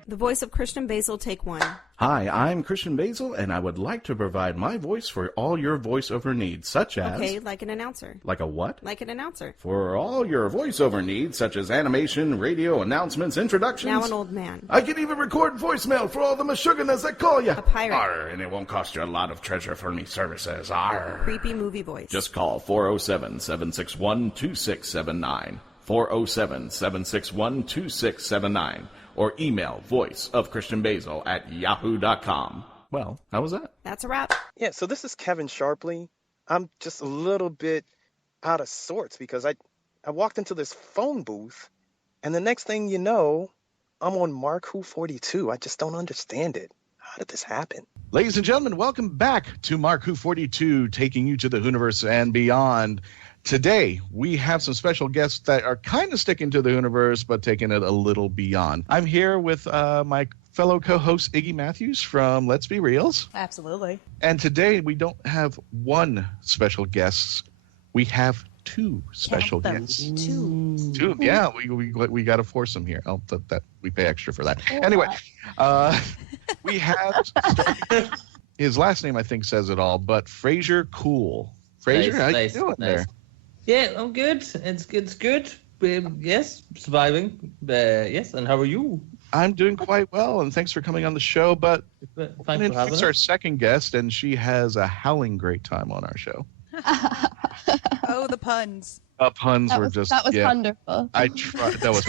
The voice of Christian Basil, take one. Hi, I'm Christian Basil, and I would like to provide my voice for all your voiceover needs, such as... Okay, like an announcer. Like a what? Like an announcer. For all your voiceover needs, such as animation, radio, announcements, introductions... Now an old man. I can even record voicemail for all the Meshuggahs that call you. A pirate. Arr, and it won't cost you a lot of treasure for me services. Arr. Creepy movie voice. Just call 407-761-2679. 407-761-2679. Or email voiceofchristianbasil@yahoo.com. Well, how was that? That's a wrap. Yeah, so this is Kevin Sharpley. I'm just a little bit out of sorts because I walked into this phone booth, and the next thing you know, I'm on Mark Who 42. I just don't understand it. How did this happen? Ladies and gentlemen, welcome back to Mark Who 42, taking you to the Whoniverse and beyond. Today, we have some special guests that are kind of sticking to the universe, but taking it a little beyond. I'm here with my fellow co-host, Iggy Matthews from Let's Be Reals. Absolutely. And today, we don't have one special guest. We have two special guests. Two. Yeah, we got to force them here. Oh, that we pay extra for that. Anyway, we have... his last name, I think, says it all, but Fraser-coull. Fraser, how you doing there? Yeah, I'm good. It's good. Yes, surviving. Yes, and how are you? I'm doing quite well, and thanks for coming on the show. But Thanks for having us. our second guest, and she has a howling great time on our show. Oh, the puns. Puns That were was, just... that was yeah, wonderful. I tried. That was...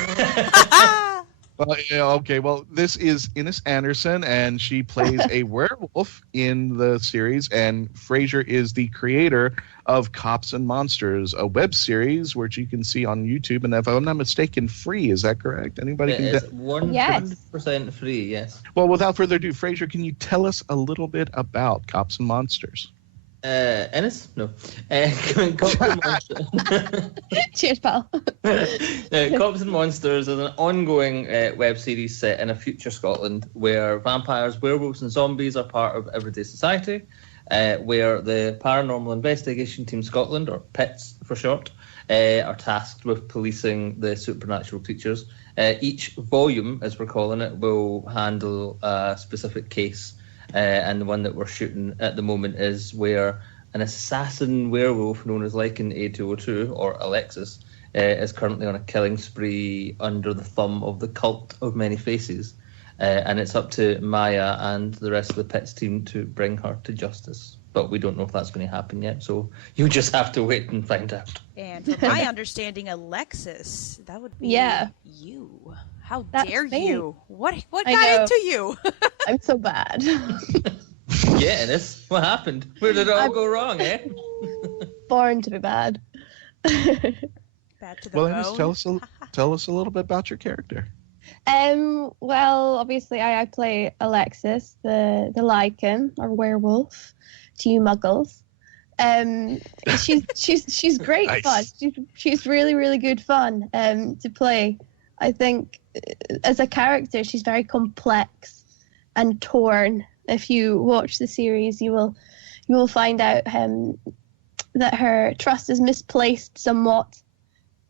Well, yeah, okay. Well, this is Innes Anderson, and she plays a werewolf in the series. And Fraser is the creator of Cops and Monsters, a web series which you can see on YouTube. And if I'm not mistaken, free. Is that correct? Anybody It can? is 100% free. Yes. Well, without further ado, Fraser, can you tell us a little bit about Cops and Monsters? Ennis? No. Cops and Monsters. Cheers, pal. Cops and Monsters is an ongoing web series set in a future Scotland where vampires, werewolves, and zombies are part of everyday society. Where the Paranormal Investigation Team Scotland, or PITS for short, are tasked with policing the supernatural creatures. Each volume, as we're calling it, will handle a specific case. And the one that we're shooting at the moment is where an assassin werewolf known as Lycan A202, or Alexis, is currently on a killing spree under the thumb of the Cult of Many Faces. And it's up to Maya and the rest of the PITS team to bring her to justice. But we don't know if that's going to happen yet, so you just have to wait and find out. And from my understanding, Alexis, that would be you. How That's dare me. you? What I got know. into you? I'm so bad. Yeah, Ennis, what happened? Where did it all go wrong, eh? Born to be bad. Bad to the Well, bone. Ennis, tell us a little bit about your character. Well, obviously I play Alexis, the Lycan, or werewolf, to you muggles. She's great Nice. fun. She's really, really good fun to play. I think as a character, she's very complex and torn. If you watch the series, you will find out that her trust is misplaced somewhat.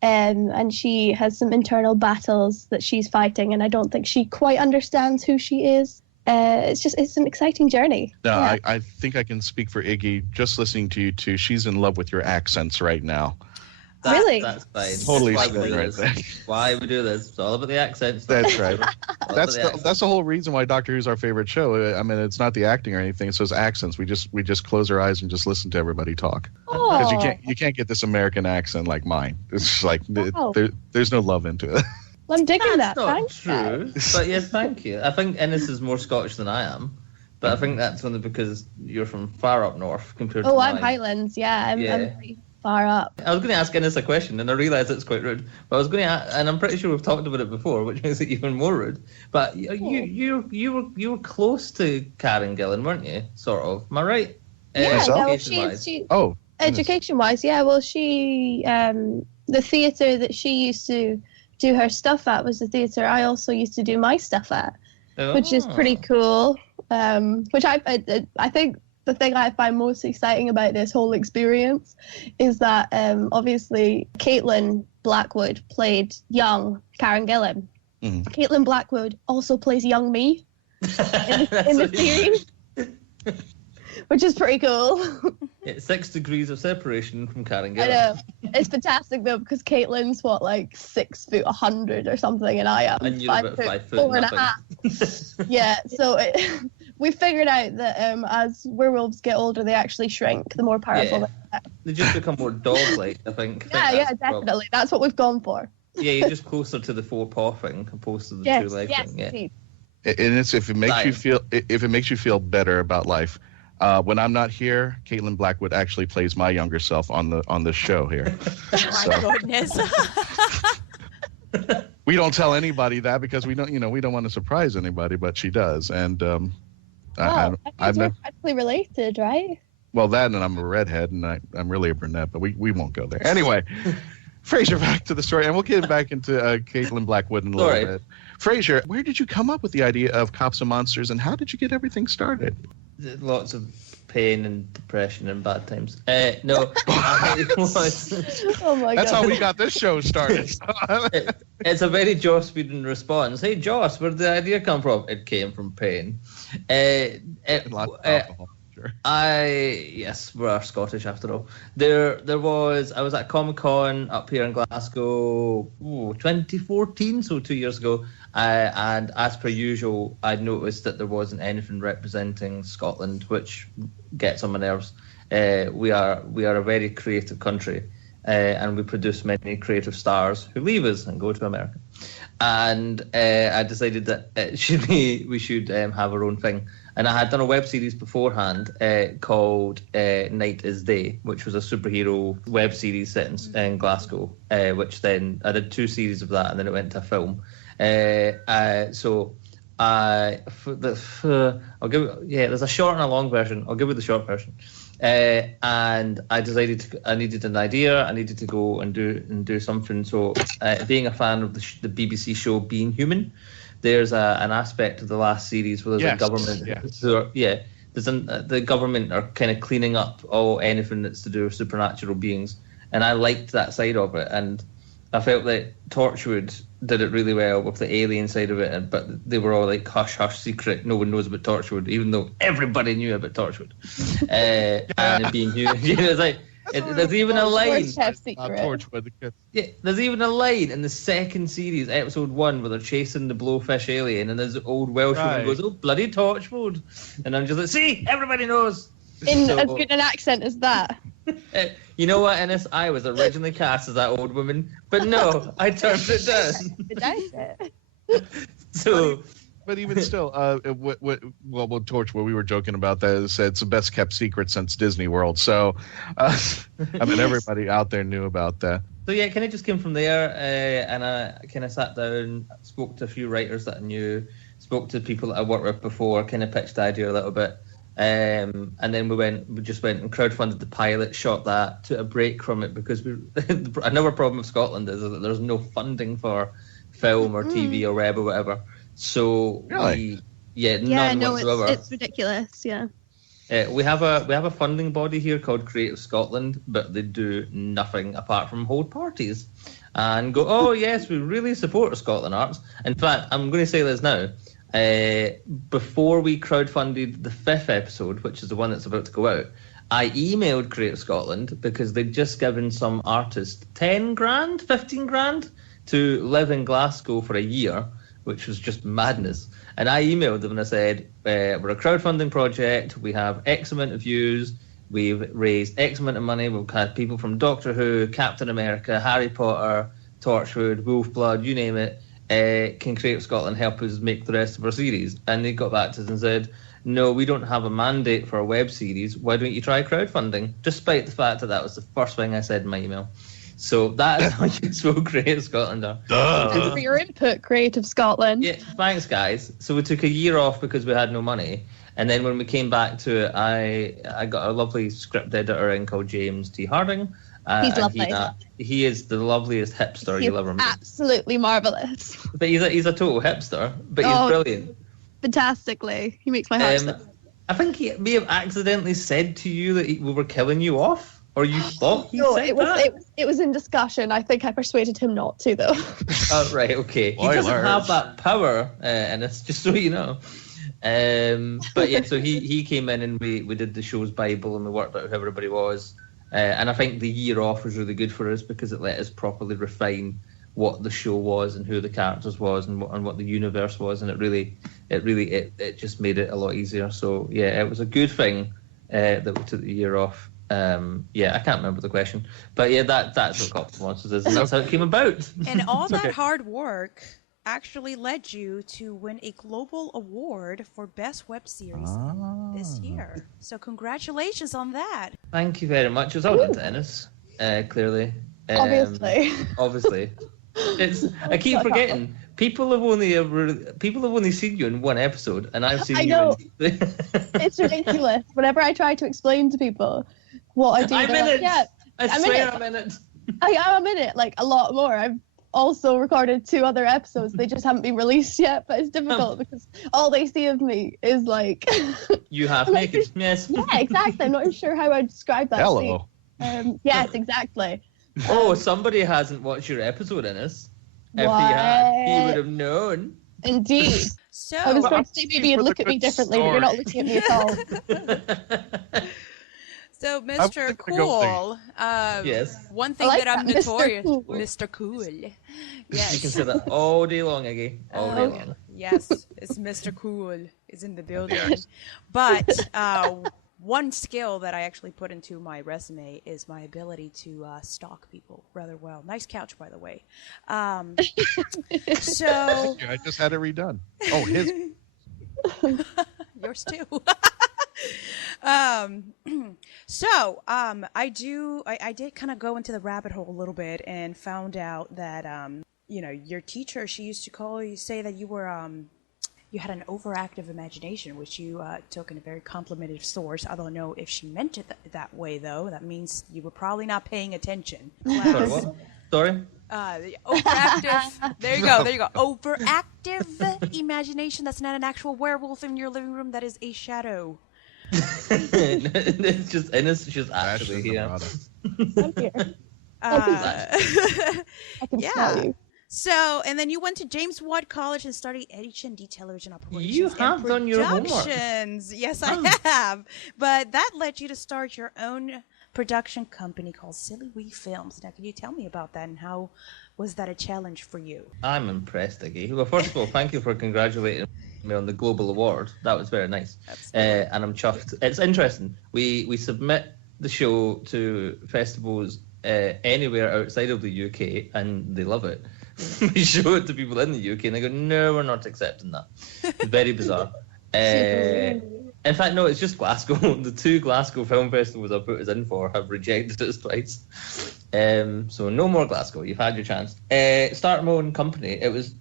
And she has some internal battles that she's fighting, and I don't think she quite understands who she is. It's an exciting journey. No, Yeah. I think I can speak for Iggy. Just listening to you two, she's in love with your accents right now. Really? That's fine. Totally That's why we spin do right this. there. Why we do this. It's all about the accents. That's right. All That's about the accents. the whole reason why Doctor Who's our favorite show. I mean, it's not the acting or anything. It's those accents. We just close our eyes and just listen to everybody talk. Because you can't get this American accent like mine. It's just like there's no love into it. Well, I'm digging that. That's not Thanks, true. guys. But yes, thank you. I think Innes is more Scottish than I am. But I think that's only because you're from far up north compared to Oh, mine. I'm Highlands. Yeah, I'm Yeah. pretty far up. I was going to ask Innes a question, and I realised it's quite rude. But I was going to, and I'm pretty sure we've talked about it before, which makes it even more rude. But you were close to Karen Gillan, weren't you? Sort of. Am I right? Yeah, well, Education-wise. education-wise, yeah. Well, she the theatre that she used to do her stuff at was the theatre I also used to do my stuff at, which is pretty cool. Which I think the thing I find most exciting about this whole experience is that obviously Caitlin-Blackwood played young Karen Gillan. Mm-hmm. Caitlin-Blackwood also plays young me in the series, which is pretty cool. Yeah, 6 degrees of separation from Karen Gillan. I know. It's fantastic though, because Caitlin's what, like 6'100" or something, and I am And you're about 5 foot 4.5. Yeah, so we figured out that as werewolves get older, they actually shrink the more powerful they get. They just become more dog-like, I think. Yeah, definitely. That's what we've gone for. Yeah, you're just closer to the 4-paw thing opposed to the Yes, 2-leg yes, thing. Yeah. indeed. And it's if it makes you feel better about life. When I'm not here, Caitlin-Blackwood actually plays my younger self on the show here. Oh my goodness. We don't tell anybody that because we don't want to surprise anybody, but she does. And I've never practically related, right? well, that and I'm a redhead and I'm really a brunette, but we won't go there. Anyway, Fraser, back to the story, and we'll get back into Caitlin-Blackwood in a little bit. Fraser, where did you come up with the idea of Cops and Monsters, and how did you get everything started? Lots of pain and depression and bad times. No, I was. Oh my god. That's how we got this show started. It's a very Joss Whedon response. Hey, Joss, where did the idea come from? It came from pain. Lots of alcohol, sure. Yes, we are Scottish after all. I was at Comic-Con up here in Glasgow, 2014, so 2 years ago. And as per usual, I'd noticed that there wasn't anything representing Scotland, which gets on my nerves. We are a very creative country, and we produce many creative stars who leave us and go to America. And I decided that we should have our own thing. And I had done a web series beforehand called Night is Day, which was a superhero web series set in Glasgow, which then I did 2 series of that, and then it went to a film. There's a short and a long version. I'll give you the short version. And I decided I needed an idea. I needed to go and do something. So, being a fan of the BBC show Being Human, there's an aspect of the last series where there's a government. The government are kind of cleaning up anything that's to do with supernatural beings, and I liked that side of it. And I felt that Torchwood did it really well with the alien side of it, but they were all like hush hush secret. No one knows about Torchwood, even though everybody knew about Torchwood. And Being Human, it's like there's even a line. There's even a line in the second series, episode 1, where they're chasing the blowfish alien, and there's an old Welsh woman goes, "Oh, bloody Torchwood," and I'm just like, "See, everybody knows." In as good an accent as that. You know what, Innes? I was originally cast as that old woman, but no, I turned it down. So, but even still, Torchwood, we were joking about that. It's the best kept secret since Disney World. So, I mean, everybody out there knew about that. So yeah, kind of just came from there, and I kind of sat down, spoke to a few writers that I knew, spoke to people that I worked with before, kind of pitched the idea a little bit. And then we just went and crowdfunded the pilot, shot that, took a break from it because another problem with Scotland is that there's no funding for film or TV or web or whatever. So none whatsoever. It's ridiculous. Yeah. We have a funding body here called Creative Scotland, but they do nothing apart from hold parties and go, "Oh yes, we really support Scotland arts." In fact, I'm going to say this now. Before we crowdfunded the 5th episode, which is the one that's about to go out, I emailed Creative Scotland because they'd just given some artist 10 grand, 15 grand to live in Glasgow for a year, which was just madness. And I emailed them and I said, we're a crowdfunding project. We have X amount of views. We've raised X amount of money. We've had people from Doctor Who, Captain America, Harry Potter, Torchwood, Wolfblood, you name it. Can Creative Scotland help us make the rest of our series? And they got back to us and said, no, we don't have a mandate for a web series. Why don't you try crowdfunding? Despite the fact that was the first thing I said in my email. So that is how useful Creative Scotland are. Thanks for your input, Creative Scotland. Yeah, thanks, guys. So we took a year off because we had no money. And then when we came back to it, I got a lovely script editor in called James T. Harding. He's lovely. He is the loveliest hipster you'll ever meet. Absolutely marvellous. But he's a total hipster, but he's brilliant. Fantastically. He makes my heart sick. I think he may have accidentally said to you that we were killing you off, or you thought he said that? It was in discussion. I think I persuaded him not to, though. Oh, right, okay. He doesn't have that power, and it's just so you know. But yeah, so he came in and we did the show's Bible and we worked out who everybody was. And I think the year off was really good for us because it let us properly refine what the show was and who the characters was and what the universe was, and it just made it a lot easier. So yeah, it was a good thing that we took the year off. Yeah, I can't remember the question, but yeah, that's what Cops and Monsters is, and that's how it came about. And all that hard work actually led you to win a global award for Best Web Series this year. So congratulations on that. Thank you very much. It was all down to Innes, clearly. Obviously. I keep forgetting. People have only seen you in one episode, and I've seen you. It's ridiculous. Whenever I try to explain to people what I do, I'm in it. Yeah, I swear I'm in it. I'm in it, like a lot more. I've also recorded 2 other episodes. They just haven't been released yet, but it's difficult because all they see of me is like you half naked. Yes. Yeah, exactly. I'm not even sure how I'd describe that. Hello. Scene. Yes, exactly. Oh, somebody hasn't watched your episode, Innes. If he had, he would have known. Indeed. So I was going to say maybe you'd look at me differently, but you're not looking at me at all. So, Mr. Cool, yes. One thing that I'm notorious, Mr. Cool. Yes. You can say that all day long, Iggy. All day long. Yes, it's Mr. Cool is in the building. Yes. But one skill that I actually put into my resume is my ability to stalk people rather well. Nice couch, by the way. So I just had it redone. Oh, his. Yours too. I did kind of go into the rabbit hole a little bit and found out that your teacher, she used to say that you were you had an overactive imagination, which you took in a very complimentary source. I don't know if she meant it that way, though. That means you were probably not paying attention. Sorry, what? Sorry? Overactive. There you go. Overactive imagination. That's not an actual werewolf in your living room. That is a shadow. It's just Innes. She's actually here. I'm here. I can smell you. So, and then you went to James Watt College and studied editing, television operations. You have done your homework. Yes, I have. But that led you to start your own production company called Silly Wee Films. Now, can you tell me about that and how was that a challenge for you? I'm impressed, Iggy. Well, first of all, thank you for congratulating me on the global award. That was very nice. And I'm chuffed. It's interesting. We submit the show to festivals anywhere outside of the UK, and they love it. We show it to people in the UK, and they go, "No, we're not accepting that." It's very bizarre. In fact, no, it's just Glasgow. The 2 Glasgow film festivals I put us in for have rejected us twice. So no more Glasgow. You've had your chance. Start my own company. It was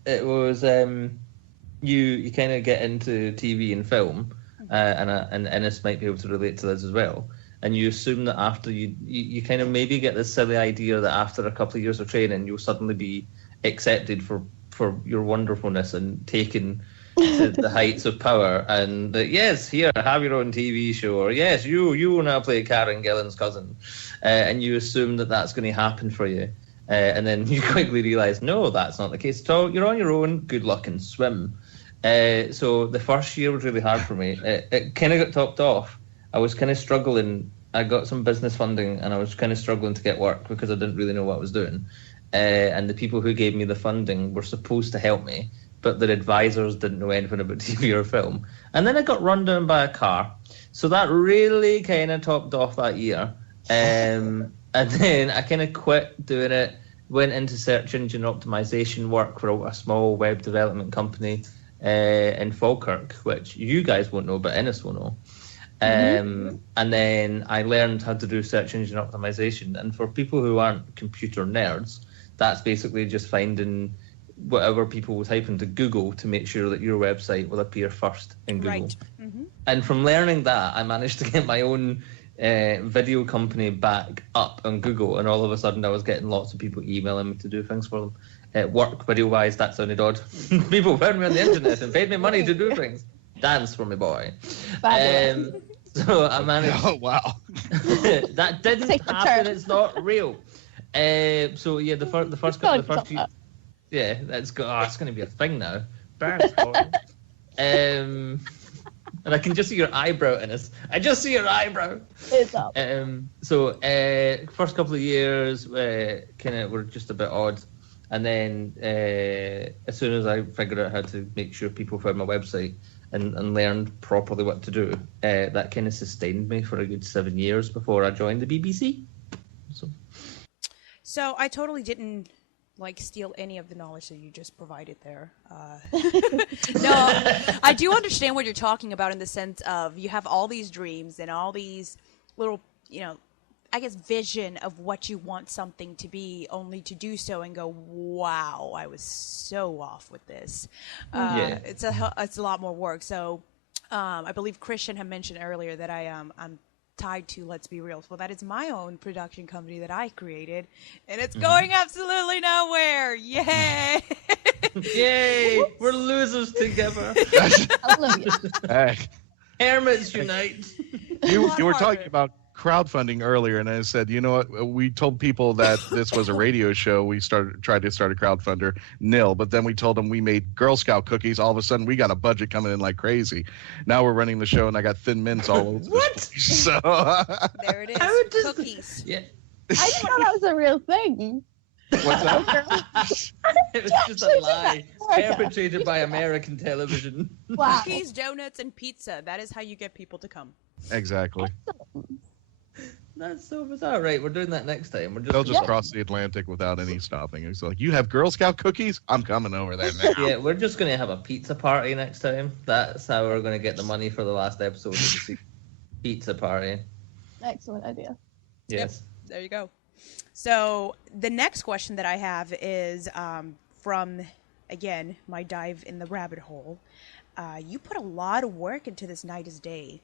you kind of get into TV and film, and Innes might be able to relate to this as well. And you assume that after you kind of maybe get this silly idea that after a couple of years of training, you'll suddenly be accepted for your wonderfulness and taken to the heights of power, and yes, here, have your own TV show, or yes, you will now play Karen Gillan's cousin, and you assume that that's going to happen for you, and then you quickly realise, no, that's not the case at all. You're on your own. Good luck and swim. So the first year was really hard for me. It kind of got topped off. I was kind of struggling I got some business funding, and I was kind of struggling to get work because I didn't really know what I was doing. And the people who gave me the funding were supposed to help me, but their advisors didn't know anything about TV or film. And then I got run down by a car. So that really kind of topped off that year. And then I kind of quit doing it, went into search engine optimization work for a small web development company in Falkirk, which you guys won't know, but Innes will know. And then I learned how to do search engine optimization. And for people who aren't computer nerds, that's basically just finding whatever people will type into Google to make sure that your website will appear first in Google. Right. And from learning that, I managed to get my own video company back up on Google, and all of a sudden I was getting lots of people emailing me to do things for them. Work video-wise, that sounded odd. People found me on the internet and paid me money to do things. Dance for me, boy. So I managed... Oh, wow. That didn't happen. It's not real. So yeah, the first few... Yeah, it's going to be a thing now. And I can just see your eyebrow, Innes. I just see your eyebrow. It's up. So first couple of years kind of were just a bit odd, and then as soon as I figured out how to make sure people found my website and learned properly what to do, that kind of sustained me for a good 7 years before I joined the BBC. So I totally didn't steal any of the knowledge that you just provided there. No, I do understand what you're talking about in the sense of you have all these dreams and all these little, I guess, vision of what you want something to be, only to do so and go, wow, I was so off with this. It's a lot more work. So I believe Christian had mentioned earlier that I'm tied to Let's Be Real. Well, that is my own production company that I created, and it's going absolutely nowhere. Yay! Yay! We're losers together. Hey. Hermits unite. You were talking about crowdfunding earlier, and I said, you know what? We told people that this was a radio show. We tried to start a crowdfunder, nil. But then we told them we made Girl Scout cookies. All of a sudden, we got a budget coming in like crazy. Now we're running the show, and I got Thin Mints all over. What? So there it is. Cookies. Yeah. I didn't know that was a real thing. What's that? It was just a lie perpetrated by American television. Wow. Cookies, donuts, and pizza. That is how you get people to come. Exactly. That's so bizarre. Right, we're doing that next time. They'll just cross the Atlantic without any stopping. It's like, you have Girl Scout cookies? I'm coming over there now. Yeah, we're just going to have a pizza party next time. That's how we're going to get the money for the last episode of the season. Pizza party. Excellent idea. Yes. Yep, there you go. So the next question that I have is from, again, my dive in the rabbit hole. You put a lot of work into this Night is Day.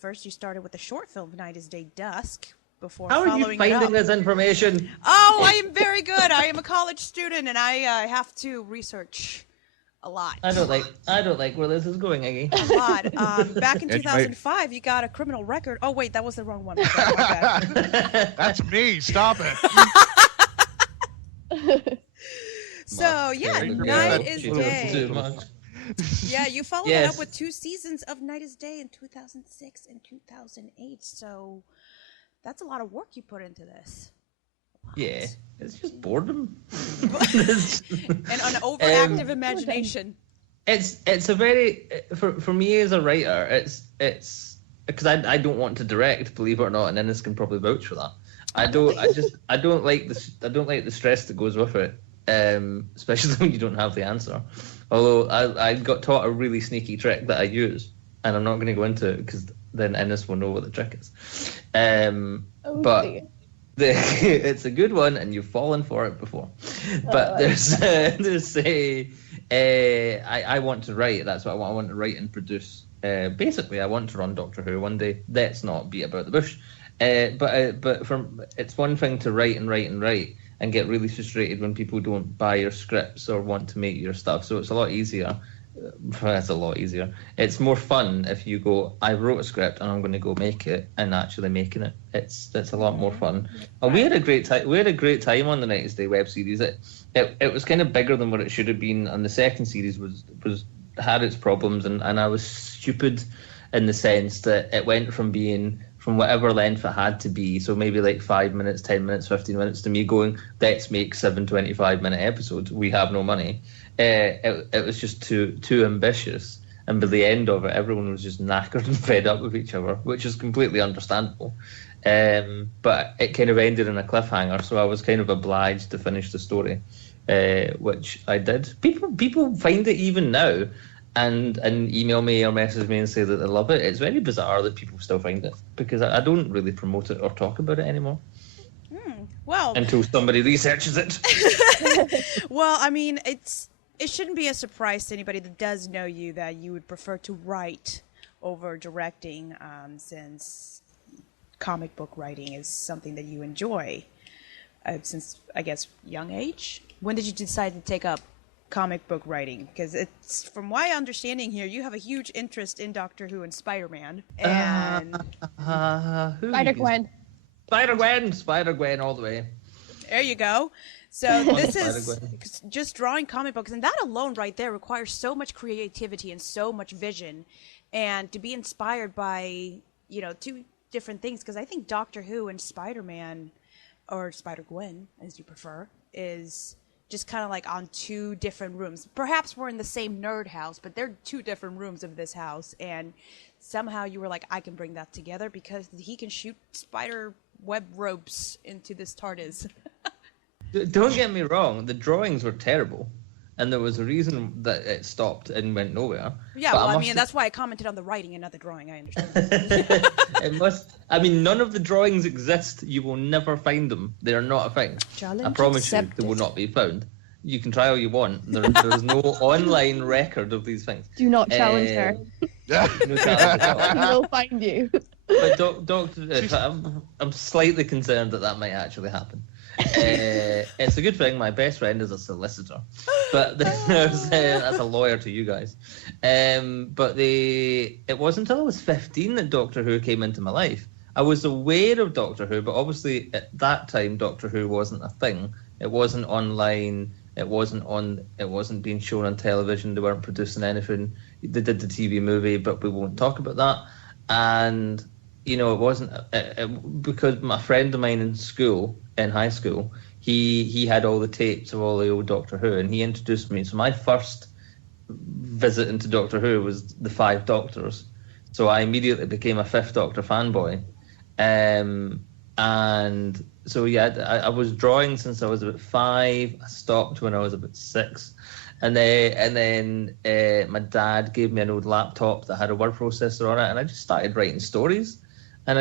First, you started with the short film Night is Day Dusk. Before How are you finding this information? Oh, I am very good. I am a college student, and I have to research a lot. I don't like where this is going, Iggy. A lot. Back in 2005, you got a criminal record. Oh wait, that was the wrong one. Okay. That's me. Stop it. So yeah, Night is Day. Yeah, you followed it up with 2 seasons of Night is Day in 2006 and 2008. So that's a lot of work you put into this. Yeah, it's just boredom. And an overactive imagination. It's a very for me as a writer. It's because I don't want to direct, believe it or not, and Innes can probably vouch for that. I don't like the stress that goes with it, especially when you don't have the answer. Although I got taught a really sneaky trick that I use, and I'm not going to go into it because then Innes will know what the trick is. But it's a good one, and you've fallen for it before. But I want to write. That's what I want. I want to write and produce. Basically, I want to run Doctor Who one day. Let's not beat about the bush. But it's one thing to write and get really frustrated when people don't buy your scripts or want to make your stuff. So it's a lot easier. That's a lot easier. It's more fun if you go, I wrote a script and I'm going to go make it, and actually making it. It's a lot more fun. And we had a great time. We had a great time on the Night is Day web series. It was kind of bigger than what it should have been, and the second series had its problems, and I was stupid in the sense that it went from being from whatever length it had to be. So maybe like 5 minutes, 10 minutes, 15 minutes to me going, let's make 7 25-minute episodes. We have no money. It was just too ambitious. And by the end of it, everyone was just knackered and fed up with each other, which is completely understandable. But it kind of ended in a cliffhanger, so I was kind of obliged to finish the story, which I did. People find it even now, and email me or message me and say that they love it. It's very bizarre that people still find it, because I don't really promote it or talk about it anymore. Well, until somebody researches it. Well, I mean, it shouldn't be a surprise to anybody that does know you that you would prefer to write over directing, since comic book writing is something that you enjoy since, I guess, young age. When did you decide to take up comic book writing? Because it's, from my understanding here, you have a huge interest in Doctor Who and Spider-Man. And Spider-Gwen. Spider-Gwen all the way. There you go. So this is just drawing comic books, and that alone right there requires so much creativity and so much vision, and to be inspired by, two different things, because I think Doctor Who and Spider-Man, or Spider-Gwen, as you prefer, is just kind of like on two different rooms. Perhaps we're in the same nerd house, but they're two different rooms of this house, and somehow you were like, I can bring that together because he can shoot spider web ropes into this TARDIS. Don't get me wrong, the drawings were terrible, and there was a reason that it stopped and went nowhere. Yeah, but well, that's why I commented on the writing and not the drawing, I understand. None of the drawings exist. You will never find them. They are not a thing. Challenge I promise accepted. you, they will not be found. You can try all you want. There's no online record of these things. Do not challenge her. No challenge at all. He will find you. But I'm slightly concerned that might actually happen. It's a good thing my best friend is a solicitor, but that's a lawyer to you guys. But it wasn't until I was 15 that Doctor Who came into my life. I was aware of Doctor Who, but obviously at that time Doctor Who wasn't a thing. It wasn't online. It wasn't being shown on television. They weren't producing anything. They did the TV movie, but we won't talk about that. And it wasn't because my friend of mine in high school, he had all the tapes of all the old Doctor Who, and he introduced me. So my first visit into Doctor Who was the 5 Doctors. So I immediately became a 5th Doctor fanboy. And so I was drawing since I was about 5. I stopped when I was about 6. And then my dad gave me an old laptop that had a word processor on it, and I just started writing stories. And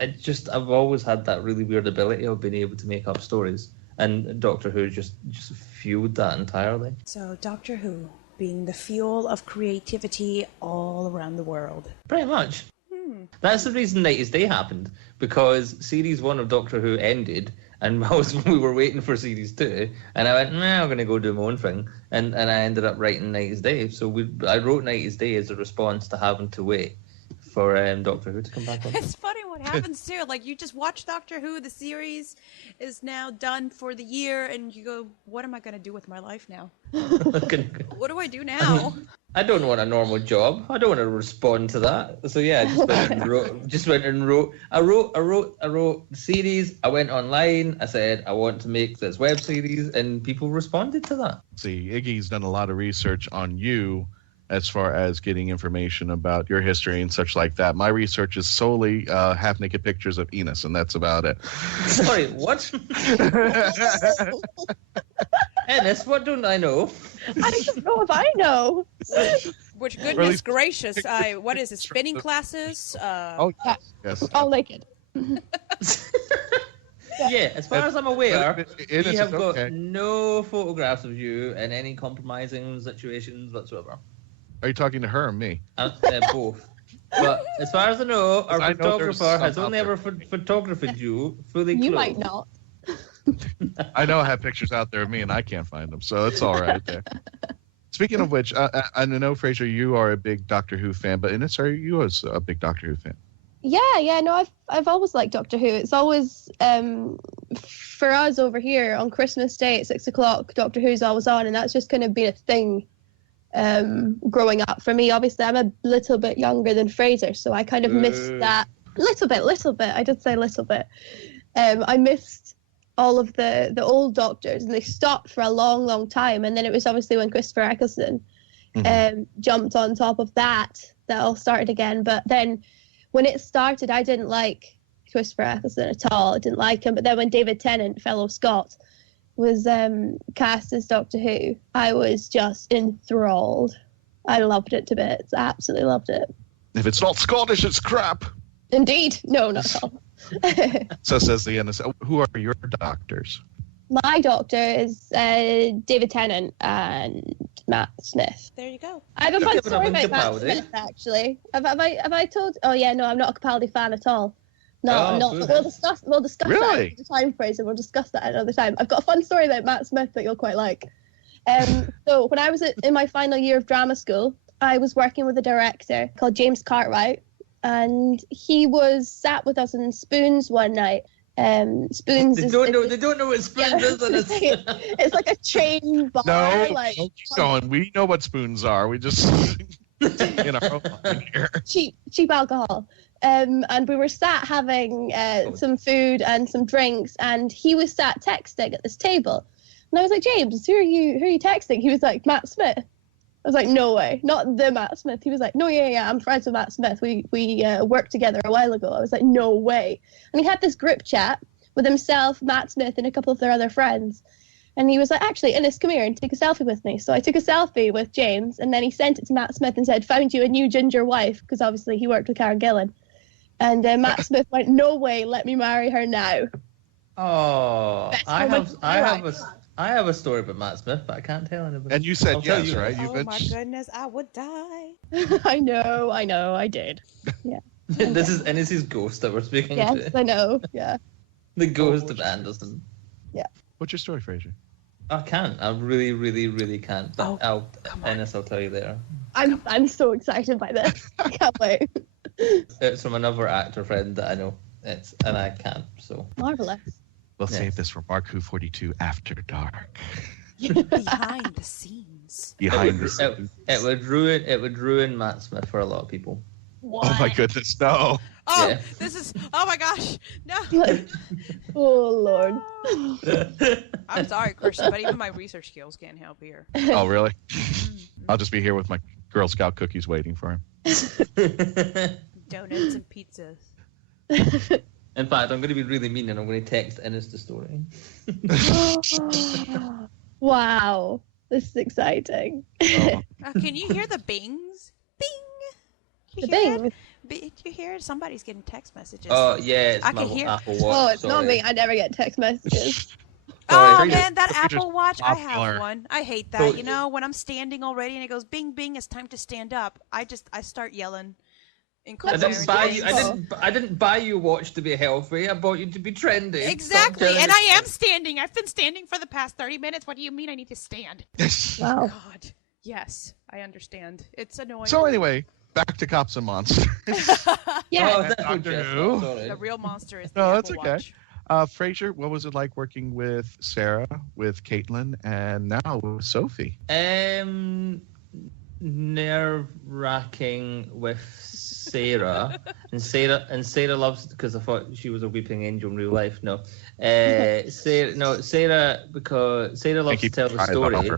I've always had that really weird ability of being able to make up stories, and Doctor Who just fueled that entirely. So Doctor Who being the fuel of creativity all around the world. Pretty much. That's the reason 90s Day happened, because Series 1 of Doctor Who ended, and we were waiting for Series 2, and I went, I'm going to go do my own thing, and I ended up writing 90s Day. So I wrote 90s Day as a response to having to wait for Doctor Who to come back on. It's funny what happens too. Like, you just watch Doctor Who, the series is now done for the year, and you go, what am I going to do with my life now? What do I do now? I don't want a normal job. I don't want to respond to that. So yeah, I just went and wrote. I wrote the series. I went online. I said, I want to make this web series, and people responded to that. See, Iggy's done a lot of research on you as far as getting information about your history and such like that. My research is solely half-naked pictures of Innes, and that's about it. Sorry, what? Innes, what don't I know? I don't know if I know. Which, goodness gracious, what is it, spinning classes? Yes. All naked. Yeah, as far as I'm aware, we have got okay. no photographs of you in any compromising situations whatsoever. Are you talking to her or me? Both. But as far as I know, our I know photographer has only ever photographed you fully clothed. You might not. I know I have pictures out there of me, and I can't find them, so it's all right there. Speaking of which, I know, Fraser, you are a big Doctor Who fan, but Innes, are you a big Doctor Who fan? Yeah, no, I've always liked Doctor Who. It's always, for us over here on Christmas Day at 6 o'clock, Doctor Who's always on, and that's just kind of been a thing growing up for me. Obviously, I'm a little bit younger than Fraser, so I kind of missed that Little bit. I did say little bit. I missed all of the old doctors, and they stopped for a long, long time. And then it was obviously when Christopher Eccleston jumped on top of that all started again. But then when it started, I didn't like Christopher Eccleston at all. I didn't like him. But then when David Tennant, fellow Scot, was cast as Doctor Who, I was just enthralled. I loved it to bits. Absolutely loved it. If it's not Scottish, it's crap. Indeed. No, not at all. So says the Innes. Who are your doctors? My doctor is David Tennant and Matt Smith. There you go. I have a fun Give it story up, about Matt Capaldi. Smith, actually. Have I told? Oh yeah, no, I'm not a Capaldi fan at all. No, Oh, I'm not. good. We'll discuss that Really? another time, Fraser. We'll discuss that another time. I've got a fun story about Matt Smith that you'll quite like. So when I was in my final year of drama school, I was working with a director called James Cartwright, and he was sat with us in Spoons one night. Spoons They is don't know what Spoons is. And it's like a chain bar. No, like keep going. We know what spoons are. We just in our own line here. cheap alcohol. And we were sat having some food and some drinks, and he was sat texting at this table. And I was like, James, who are you texting? He was like, Matt Smith. I was like, no way, not the Matt Smith. He was like, no, yeah, I'm friends with Matt Smith. We worked together a while ago. I was like, no way. And he had this group chat with himself, Matt Smith, and a couple of their other friends. And he was like, actually, Innes, come here and take a selfie with me. So I took a selfie with James, and then he sent it to Matt Smith and said, found you a new ginger wife, because obviously he worked with Karen Gillan. And Matt Smith went, no way, let me marry her now. Oh, Best I moment have of I have a story about Matt Smith, but I can't tell anybody. And you said I'll tell yes, you. right? Oh You've my goodness, I would die. I know, I did. Yeah. This is Innes' ghost that we're speaking Yes, to. I know, yeah. The ghost of Anderson. What's your story, Fraser? I can't. I really, really, really can't. But Oh, come on. Innes, I'll tell you later. I'm so excited by this. I can't wait. It's from another actor friend that I know. And I can't. So Marvelous. We'll Yes. save this for Mark Who 42 After Dark. Behind the scenes. Behind the it scenes. would ruin Matt Smith for a lot of people. Oh my goodness, no. Oh, Yeah. this is. Oh my gosh, no. Oh Lord. I'm sorry, Christian, but even my research skills can't help here. Oh, really? I'll just be here with my Girl Scout cookies waiting for him. Donuts and pizzas. In fact, I'm going to be really mean and I'm going to text Innes the story. Wow. This is exciting. Oh. Can you hear the bings? Bing. The You hear it? bing. Did you hear it? Somebody's getting text messages. Oh, yeah, it's I my can hear- Apple Watch. Oh, it's not sorry. me. I never get text messages. Oh Sorry. man, that You're just Apple Watch! I popular. have one. I hate that. So- You know, when I'm standing already and it goes bing bing, it's time to stand up. I start yelling. In I didn't buy you. Cool. I didn't buy you a watch to be healthy. I bought you to be trendy. Exactly, Stop telling and me- I am standing. I've been standing for the past 30 minutes. What do you mean I need to stand? Wow. God, yes, I understand. It's annoying. So anyway, back to Cops and Monsters. Yeah. Oh, that's Doctor Jess, Who. sorry. The real monster is the No, Apple that's okay. Watch. Fraser, what was it like working with Sarah, with Caitlin, and now with Sophie? Nerve-wracking with Sarah, and Sarah loves it because I thought she was a weeping angel in real life. No, Sarah because Sarah loves to tell the story.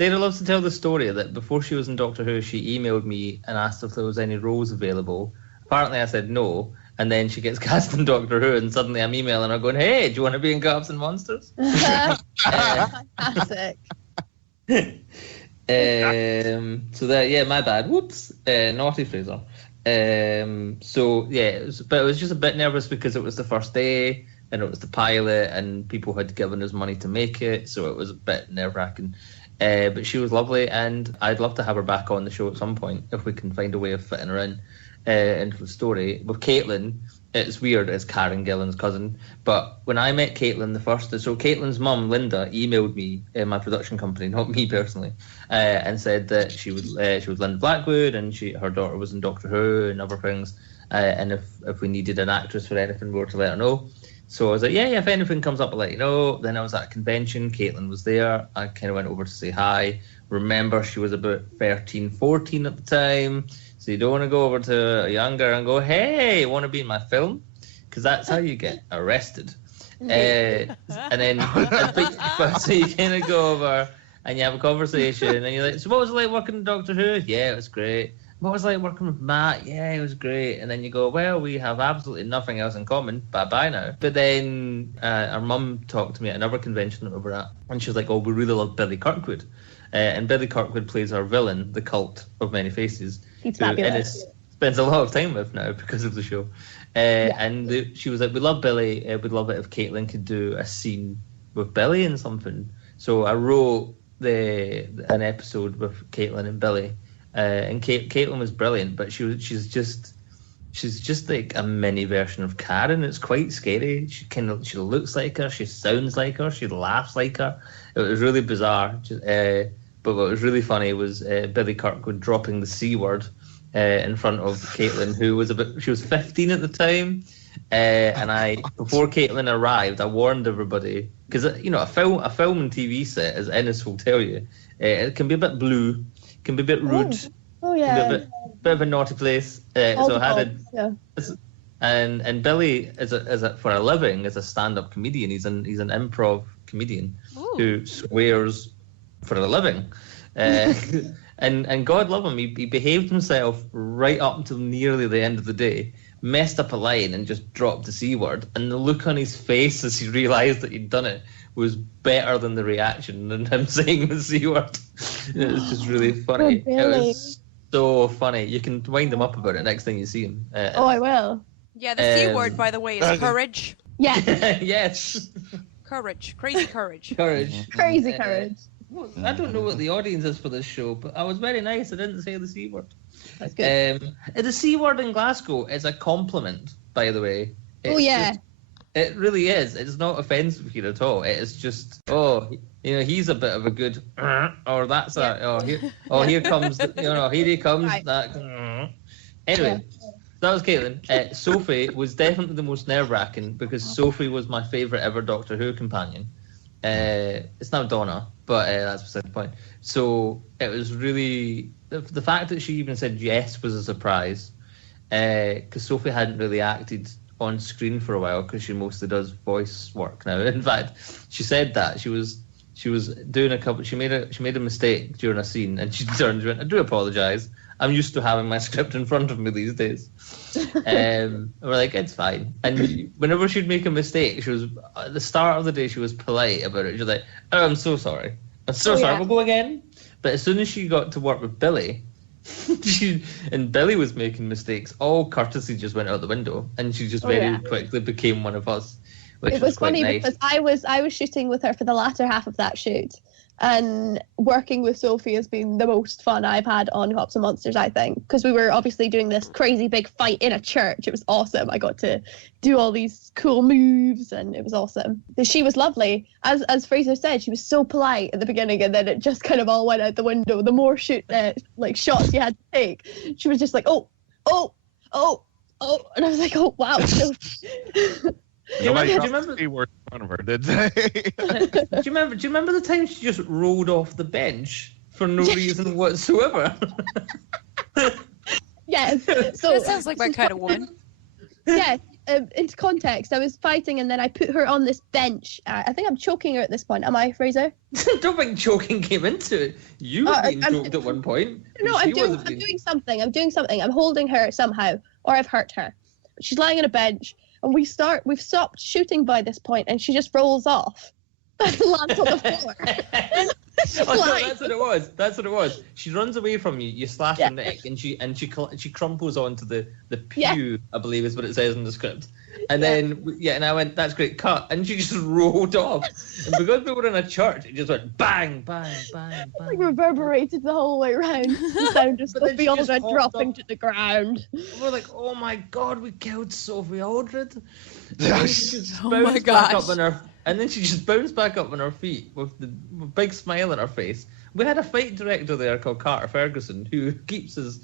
Sarah loves to tell the story that before she was in Doctor Who, she emailed me and asked if there was any roles available. Apparently, I said no, and then she gets cast in Doctor Who, and suddenly I'm emailing her going, "Hey, do you want to be in Cops and Monsters?" Fantastic. So that, yeah, my bad. Whoops, naughty Fraser. So yeah, but it was just a bit nervous because it was the first day and it was the pilot and people had given us money to make it, so it was a bit nerve-wracking. But she was lovely, and I'd love to have her back on the show at some point if we can find a way of fitting her in into the story. With Caitlin, it's weird, it's Karen Gillan's cousin, but when I met Caitlin so Caitlin's mum, Linda, emailed me in my production company, not me personally, and said that she was Linda Blackwood and her daughter was in Doctor Who and other things, and if we needed an actress for anything, we were to let her know. So I was like, yeah, if anything comes up, I'll let you know. Then I was at a convention, Caitlin was there, I kind of went over to say hi, remember she was about 13, 14 at the time, so you don't want to go over to a young girl and go, hey, want to be in my film? Because that's how you get arrested. And then, so you kind of go over and you have a conversation, and you're like, so what was it like working with Doctor Who? Yeah, it was great. What was it like working with Matt? Yeah, it was great. And then you go, well, we have absolutely nothing else in common. Bye-bye now. But then our mum talked to me at another convention that we were at, and she was like, oh, we really love Billy Kirkwood. And Billy Kirkwood plays our villain, the Cult of Many Faces. He's fabulous. Innes spends a lot of time with now because of the show. And she was like, we love Billy. We'd love it if Caitlin could do a scene with Billy and something. So I wrote an episode with Caitlin and Billy. And Caitlin was brilliant, but she's just like a mini version of Karen. It's quite scary. She looks like her, she sounds like her, she laughs like her. It was really bizarre. But what was really funny was Billy Kirkwood dropping the C word in front of Caitlin, who was she was 15 at the time. And before Caitlin arrived, I warned everybody, because a film and TV set, as Innes will tell you, it can be a bit blue. Can be a bit rude. Oh yeah. Bit of a naughty place. So I had and Billy for a living is a stand-up comedian. He's an improv comedian who swears for a living. And God love him, he behaved himself right up until nearly the end of the day. Messed up a line and just dropped the C word, and the look on his face as he realised that he'd done it was better than the reaction than him saying the C word. It was just really funny. It was so funny. You can wind him up about it next time you see him. I will. Yeah, the C word, by the way, is courage. Yeah. Yes. Courage. Crazy courage. Courage. Crazy courage. Well, I don't know what the audience is for this show, but I was very nice. I didn't say the C word. That's good. The C word in Glasgow is a compliment, by the way. It really is. It's not offensive here at all. It is just, he's a bit of a good, or that's here comes, here he comes. Right. That. Anyway, that was Caitlin. Sophie was definitely the most nerve-wracking because Sophie was my favourite ever Doctor Who companion. It's now Donna, but that's beside the point. So it was really, the fact that she even said yes was a surprise, because Sophie hadn't really acted on screen for a while because she mostly does voice work now. In fact, she said that she was doing she made a mistake during a scene, and she turned and went, I do apologise. I'm used to having my script in front of me these days. And we're like, it's fine. And whenever she'd make a mistake, she was, at the start of the day, she was polite about it. She was like, oh, I'm so sorry. I'm so sorry. We'll go again. But as soon as she got to work with Billy, and Billy was making mistakes, all courtesy just went out the window, and she just very quickly became one of us. Which it was quite funny nice. Because I was shooting with her for the latter half of that shoot, and working with Sophie has been the most fun I've had on Cops and Monsters, I think, because we were obviously doing this crazy big fight in a church. It was awesome. I got to do all these cool moves, and it was awesome. She was lovely. As Fraser said, she was so polite at the beginning, and then it just kind of all went out the window. The more shots you had to take, she was just like, oh, and I was like, oh wow. Do you remember the word in front of her, did they? Do you remember the time she just rolled off the bench for no reason whatsoever? Yes. So that sounds like my kind of woman. Yeah. Into context, I was fighting, and then I put her on this bench. I think I'm choking her at this point. Am I, Fraser? I don't think choking came into it. You were being choked at one point. No, I'm doing something. I'm holding her somehow, or I've hurt her. She's lying on a bench. And we've stopped shooting by this point, and she just rolls off and lands on the floor. That's what it was. She runs away from you. You slash her neck, and she crumples onto the pew. I believe is what it says in the script. And then and I went, that's great, cut, and she just rolled off. And because we were in a church, it just went bang, bang, bang, bang. Like reverberated the whole way around. The sound of Sophie Aldred dropping to the ground. We're like, oh my god, we killed Sophie Aldred. Oh my gosh. And then she just bounced back up on her feet with the big smile on her face. We had a fight director there called Carter Ferguson who keeps us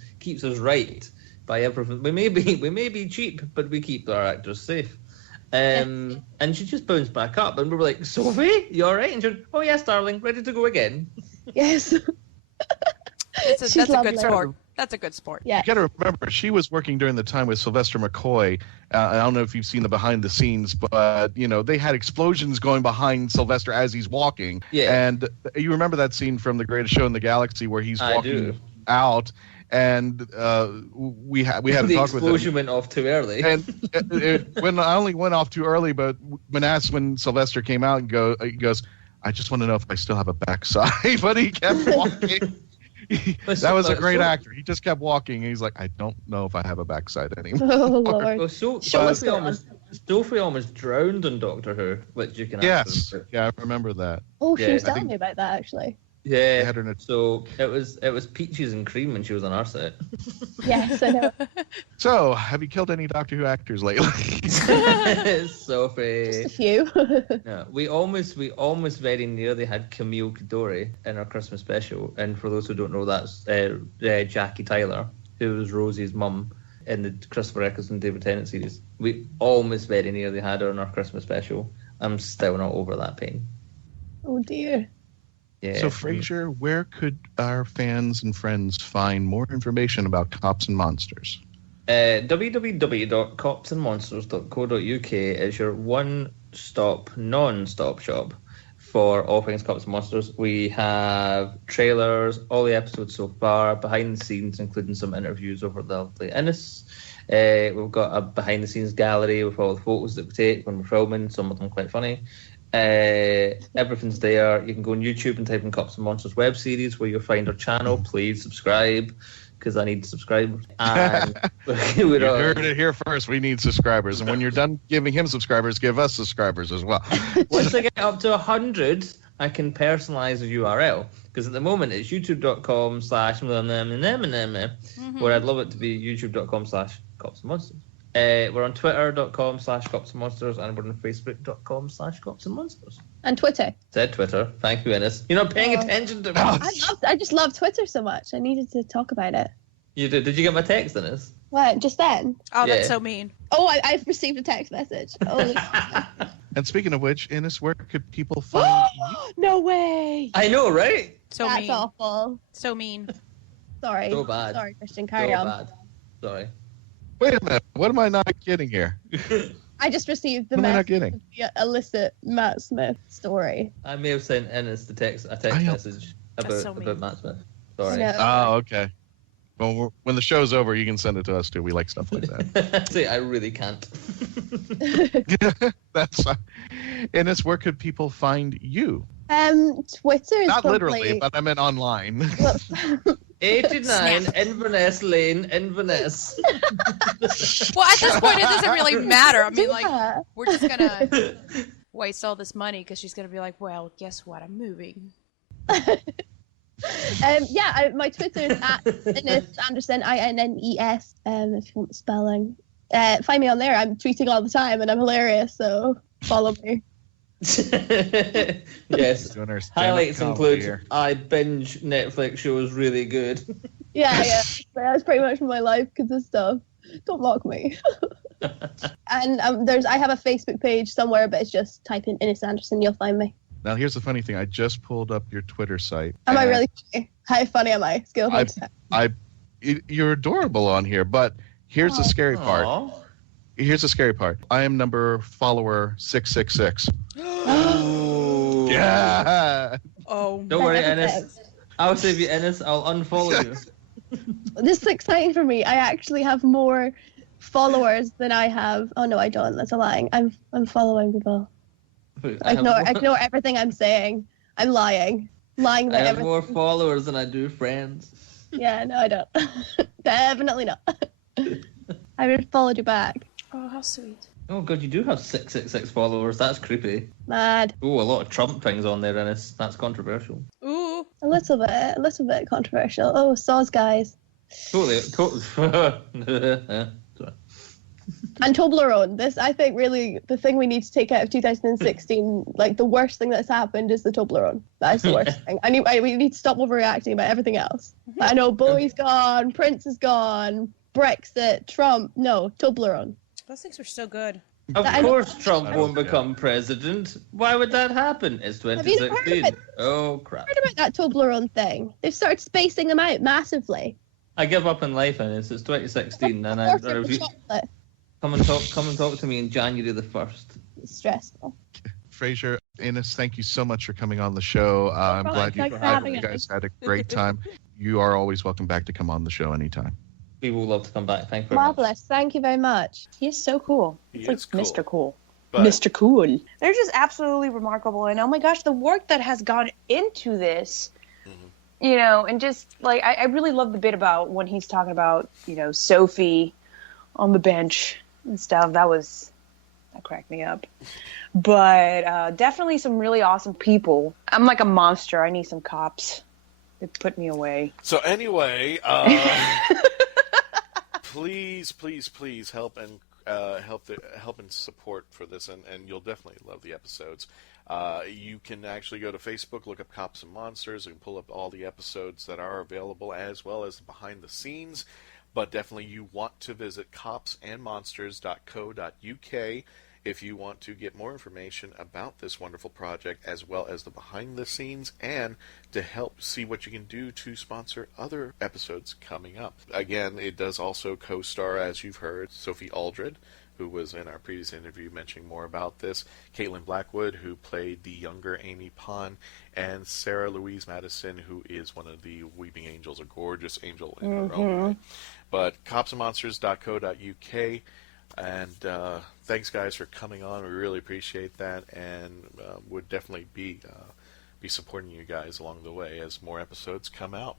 right by everything. We may be cheap, but we keep our actors safe. And she just bounced back up, and we were like, Sophie, you all right? And she went, oh yes, darling, ready to go again. Yes. That's a lovely. good sport. That's a good sport. Yeah. You got to remember, she was working during the time with Sylvester McCoy. I don't know if you've seen the behind the scenes, but they had explosions going behind Sylvester as he's walking. Yeah. And you remember that scene from The Greatest Show in the Galaxy where he's I walking do. out, and we had to The talk with him. explosion went off too early. And it only went off too early, but when Sylvester came out and he goes, I just want to know if I still have a backside, but he kept walking. That was a great actor. He just kept walking. And he's like, I don't know if I have a backside anymore. Oh, Lord. Well, Sophie almost drowned on Doctor Who, which you can Yes. Yeah, I remember that. Oh, she Yeah, was I telling me about that, actually. Yeah. Had her in a- So it was peaches and cream when she was on our set. Yes, I know. So, have you killed any Doctor Who actors lately? Sophie. Just a few. No, we almost very nearly had Camille Kidori in our Christmas special, and for those who don't know, that's Jackie Tyler, who was Rosie's mum in the Christopher Eccleston David Tennant series. We almost very nearly had her in our Christmas special. I'm still not over that pain. Oh, dear. Yeah. So, Fraser, where could our fans and friends find more information about Cops and Monsters? www.copsandmonsters.co.uk is your one-stop, non-stop shop for all things Cops and Monsters. We have trailers, all the episodes so far, behind the scenes, including some interviews over the lovely Innes. We've got a behind-the-scenes gallery with all the photos that we take when we're filming, some of them quite funny. Everything's there. You can go on YouTube and type in Cops and Monsters web series, where you'll find our channel. Please subscribe, because I need subscribers. And you heard it here first. We need subscribers, and when you're done giving him subscribers, give us subscribers as well. Once I get up to 100, I can personalize the URL, because at the moment it's youtube.com/, where I'd love it to be youtube.com/Cops and Monsters. We're on twitter.com/Cops and Monsters, and we're on facebook.com/Cops and Monsters. And Twitter. Said Twitter. Thank you, Innes. You're not paying attention to me. I just love Twitter so much. I needed to talk about it. You did? Did you get my text, Innes? What, just then? Oh, Yeah. that's so mean. Oh, I've received a text message. Oh, And speaking of which, Innes, where could people find you? no way. I know, right? So That's mean. awful. So mean. Sorry. So bad. Sorry, Christian. Carry So on. bad. Sorry. Wait a minute. What am I not getting here? I just received the What am I not message getting? of the illicit Matt Smith story. I may have sent Innes a text message so about mean. Matt Smith. I Sorry. know. Oh, okay. Well, when the show's over, you can send it to us too. We like stuff like that. See, I really can't. That's fine. Innes, where could people find you? Twitter is Not probably... literally, but I meant online. 89 Inverness Lane, Inverness. Well, at this point, it doesn't really matter. I mean, like, Yeah. we're just gonna waste all this money because she's gonna be like, well, guess what? I'm moving. My Twitter is at Innes Anderson, INNES, if you want the spelling. Find me on there. I'm tweeting all the time and I'm hilarious, so follow me. Yes. Doing our stand-up Highlights comedy include here. I binge Netflix shows really good. Yeah. That's pretty much my life because of stuff. Don't mock me. And I have a Facebook page somewhere, but it's just type in Innes Anderson, you'll find me. Now, here's the funny thing. I just pulled up your Twitter site. Am I and really funny? How funny am I? Skill You're adorable on here, but here's the scary part. Aw. Here's the scary part. I am follower 666. Oh. Yeah. Oh, Don't worry, That's Innes. I'll save you, Innes. I'll unfollow you. This is exciting for me. I actually have more followers than I have. Oh no, I don't. That's a lying. I'm following people. Ignore everything I'm saying. I'm lying. Lying I about have everything. more followers than I do friends. Yeah, no, I don't. Definitely not. I would have followed you back. oh, how sweet. Oh god, you do have 666 followers. That's creepy. Mad. Oh, a lot of Trump things on there, Innes. That's controversial. Ooh. A little bit controversial. Oh, saws guys. Totally. Sorry. And Toblerone. This, I think, really the thing we need to take out of 2016. Like the worst thing that's happened is the Toblerone. That is the worst thing. We need to stop overreacting about everything else. I know Bowie's gone, Prince is gone, Brexit, Trump. No, Toblerone. Those things were so good. Of course Trump won't become president. Why would that happen? It's Have you never 2016. Oh, crap. heard about that Toblerone thing? They've started spacing them out massively. I give up in life, Innes. It's 2016, and I Chocolate. come and talk to me in January the 1st. It's stressful. Fraser, Innes, thank you so much for coming on the show. I'm glad you guys had a great time. You are always welcome back to come on the show anytime. We will love to come back. Thank you very much. Marvelous. Thank you very much. He's so cool. He It's like is cool. Mr. Cool. But- Mr. Cool. They're just absolutely remarkable. And oh my gosh, the work that has gone into this, you know, and just like, I really love the bit about when he's talking about, you know, Sophie on the bench and stuff. That cracked me up. But definitely some really awesome people. I'm like a monster. I need some cops. They put me away. So anyway, please help and support for this, and you'll definitely love the episodes. You can actually go to Facebook, look up Cops and Monsters, and pull up all the episodes that are available, as well as behind the scenes. But definitely you want to visit copsandmonsters.co.uk if you want to get more information about this wonderful project, as well as the behind the scenes, and to help see what you can do to sponsor other episodes coming up. Again, it does also co-star, as you've heard, Sophie Aldred, who was in our previous interview mentioning more about this, caitlin-blackwood, who played the younger Amy Pond, and sarah-louise-madison, who is one of the Weeping Angels, a gorgeous angel in her own way. But copsandmonsters.co.uk. And thanks, guys, for coming on. We really appreciate that, and would definitely be supporting you guys along the way as more episodes come out.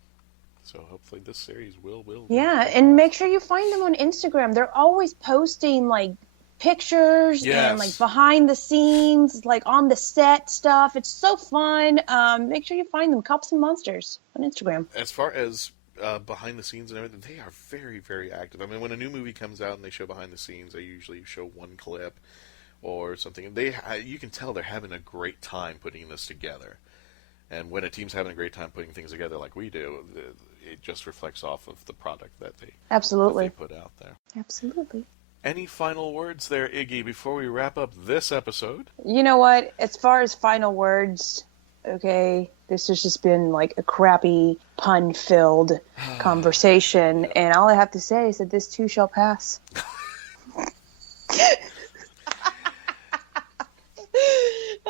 So hopefully this series will. Yeah, and make sure you find them on Instagram. They're always posting like pictures and like behind the scenes, like on the set stuff. It's so fun. Make sure you find them, Cops and Monsters, on Instagram. As far as behind the scenes and everything, they are very, very active. I mean, when a new movie comes out and they show behind the scenes, they usually show one clip or something. You can tell they're having a great time putting this together. And when a team's having a great time putting things together like we do, it just reflects off of the product that they put out there. Absolutely. Any final words there, Iggy, before we wrap up this episode? You know what? As far as final words, okay, this has just been like a crappy, pun-filled conversation, and all I have to say is that this too shall pass.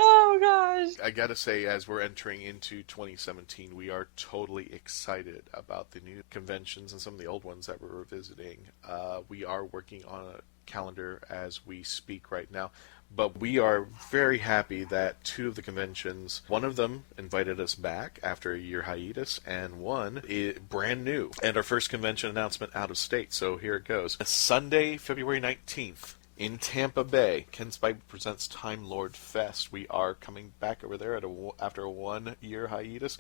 Oh, gosh. I gotta say, as we're entering into 2017, we are totally excited about the new conventions and some of the old ones that we're revisiting. We are working on a calendar as we speak right now. But we are very happy that two of the conventions, one of them invited us back after a year hiatus, and one is brand new. And our first convention announcement out of state. So here it goes. Sunday, February 19th, in Tampa Bay, Ken Spivey presents Time Lord Fest. We are coming back over there after a 1 year hiatus.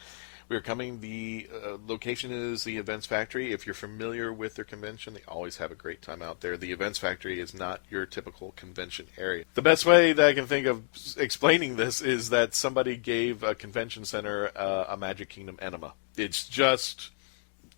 We are coming. The location is the Events Factory. If you're familiar with their convention, they always have a great time out there. The Events Factory is not your typical convention area. The best way that I can think of explaining this is that somebody gave a convention center a Magic Kingdom enema. It's just,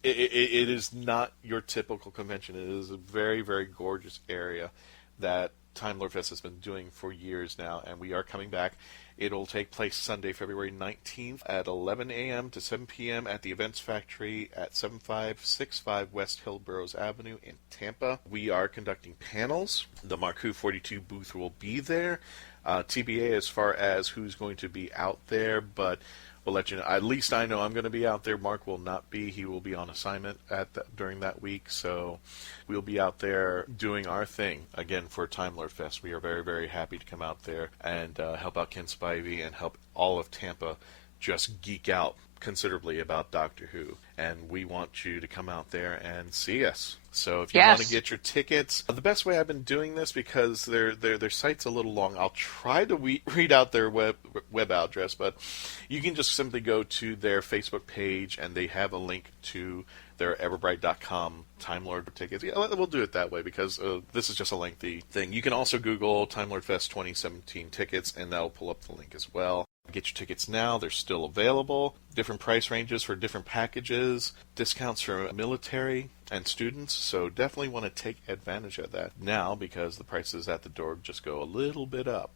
it is not your typical convention. It is a very, very gorgeous area that Time Lord Fest has been doing for years now, and we are coming back. It'll take place Sunday, February 19th at 11 a.m. to 7 p.m. at the Events Factory at 7565 West Hillsborough Avenue in Tampa. We are conducting panels. The Mark Who 42 booth will be there. TBA as far as who's going to be out there, but we'll let you know. At least I know I'm going to be out there. Mark will not be. He will be on assignment during that week, so we'll be out there doing our thing, again, for Time Lord Fest. We are very, very happy to come out there and help out Ken Spivey and help all of Tampa just geek out considerably about Doctor Who. And we want you to come out there and see us. So if you want to get your tickets, the best way I've been doing this, because their site's a little long, I'll try to read out their web address, but you can just simply go to their Facebook page and they have a link to their everbright.com Time Lord tickets. Yeah, we'll do it that way because this is just a lengthy thing. You can also Google Time Lord Fest 2017 tickets and that'll pull up the link as well. Get your tickets now. They're still available. Different price ranges for different packages. Discounts for military and students. So definitely want to take advantage of that now because the prices at the door just go a little bit up.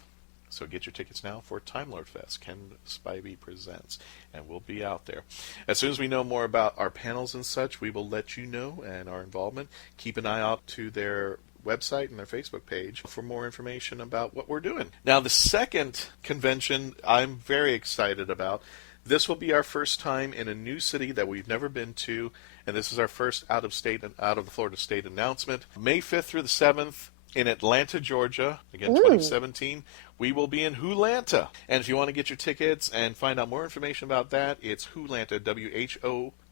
So get your tickets now for Time Lord Fest. Ken Spivey presents, and we'll be out there. As soon as we know more about our panels and such, we will let you know and our involvement. Keep an eye out to their website and their Facebook page for more information about what we're doing. Now, the second convention I'm very excited about. This will be our first time in a new city that we've never been to, and this is our first out-of-state and out-of-the-Florida state announcement. May 5th through the 7th in Atlanta, Georgia, again, 2017. We will be in WHOlanta. And if you want to get your tickets and find out more information about that, it's WHOlanta,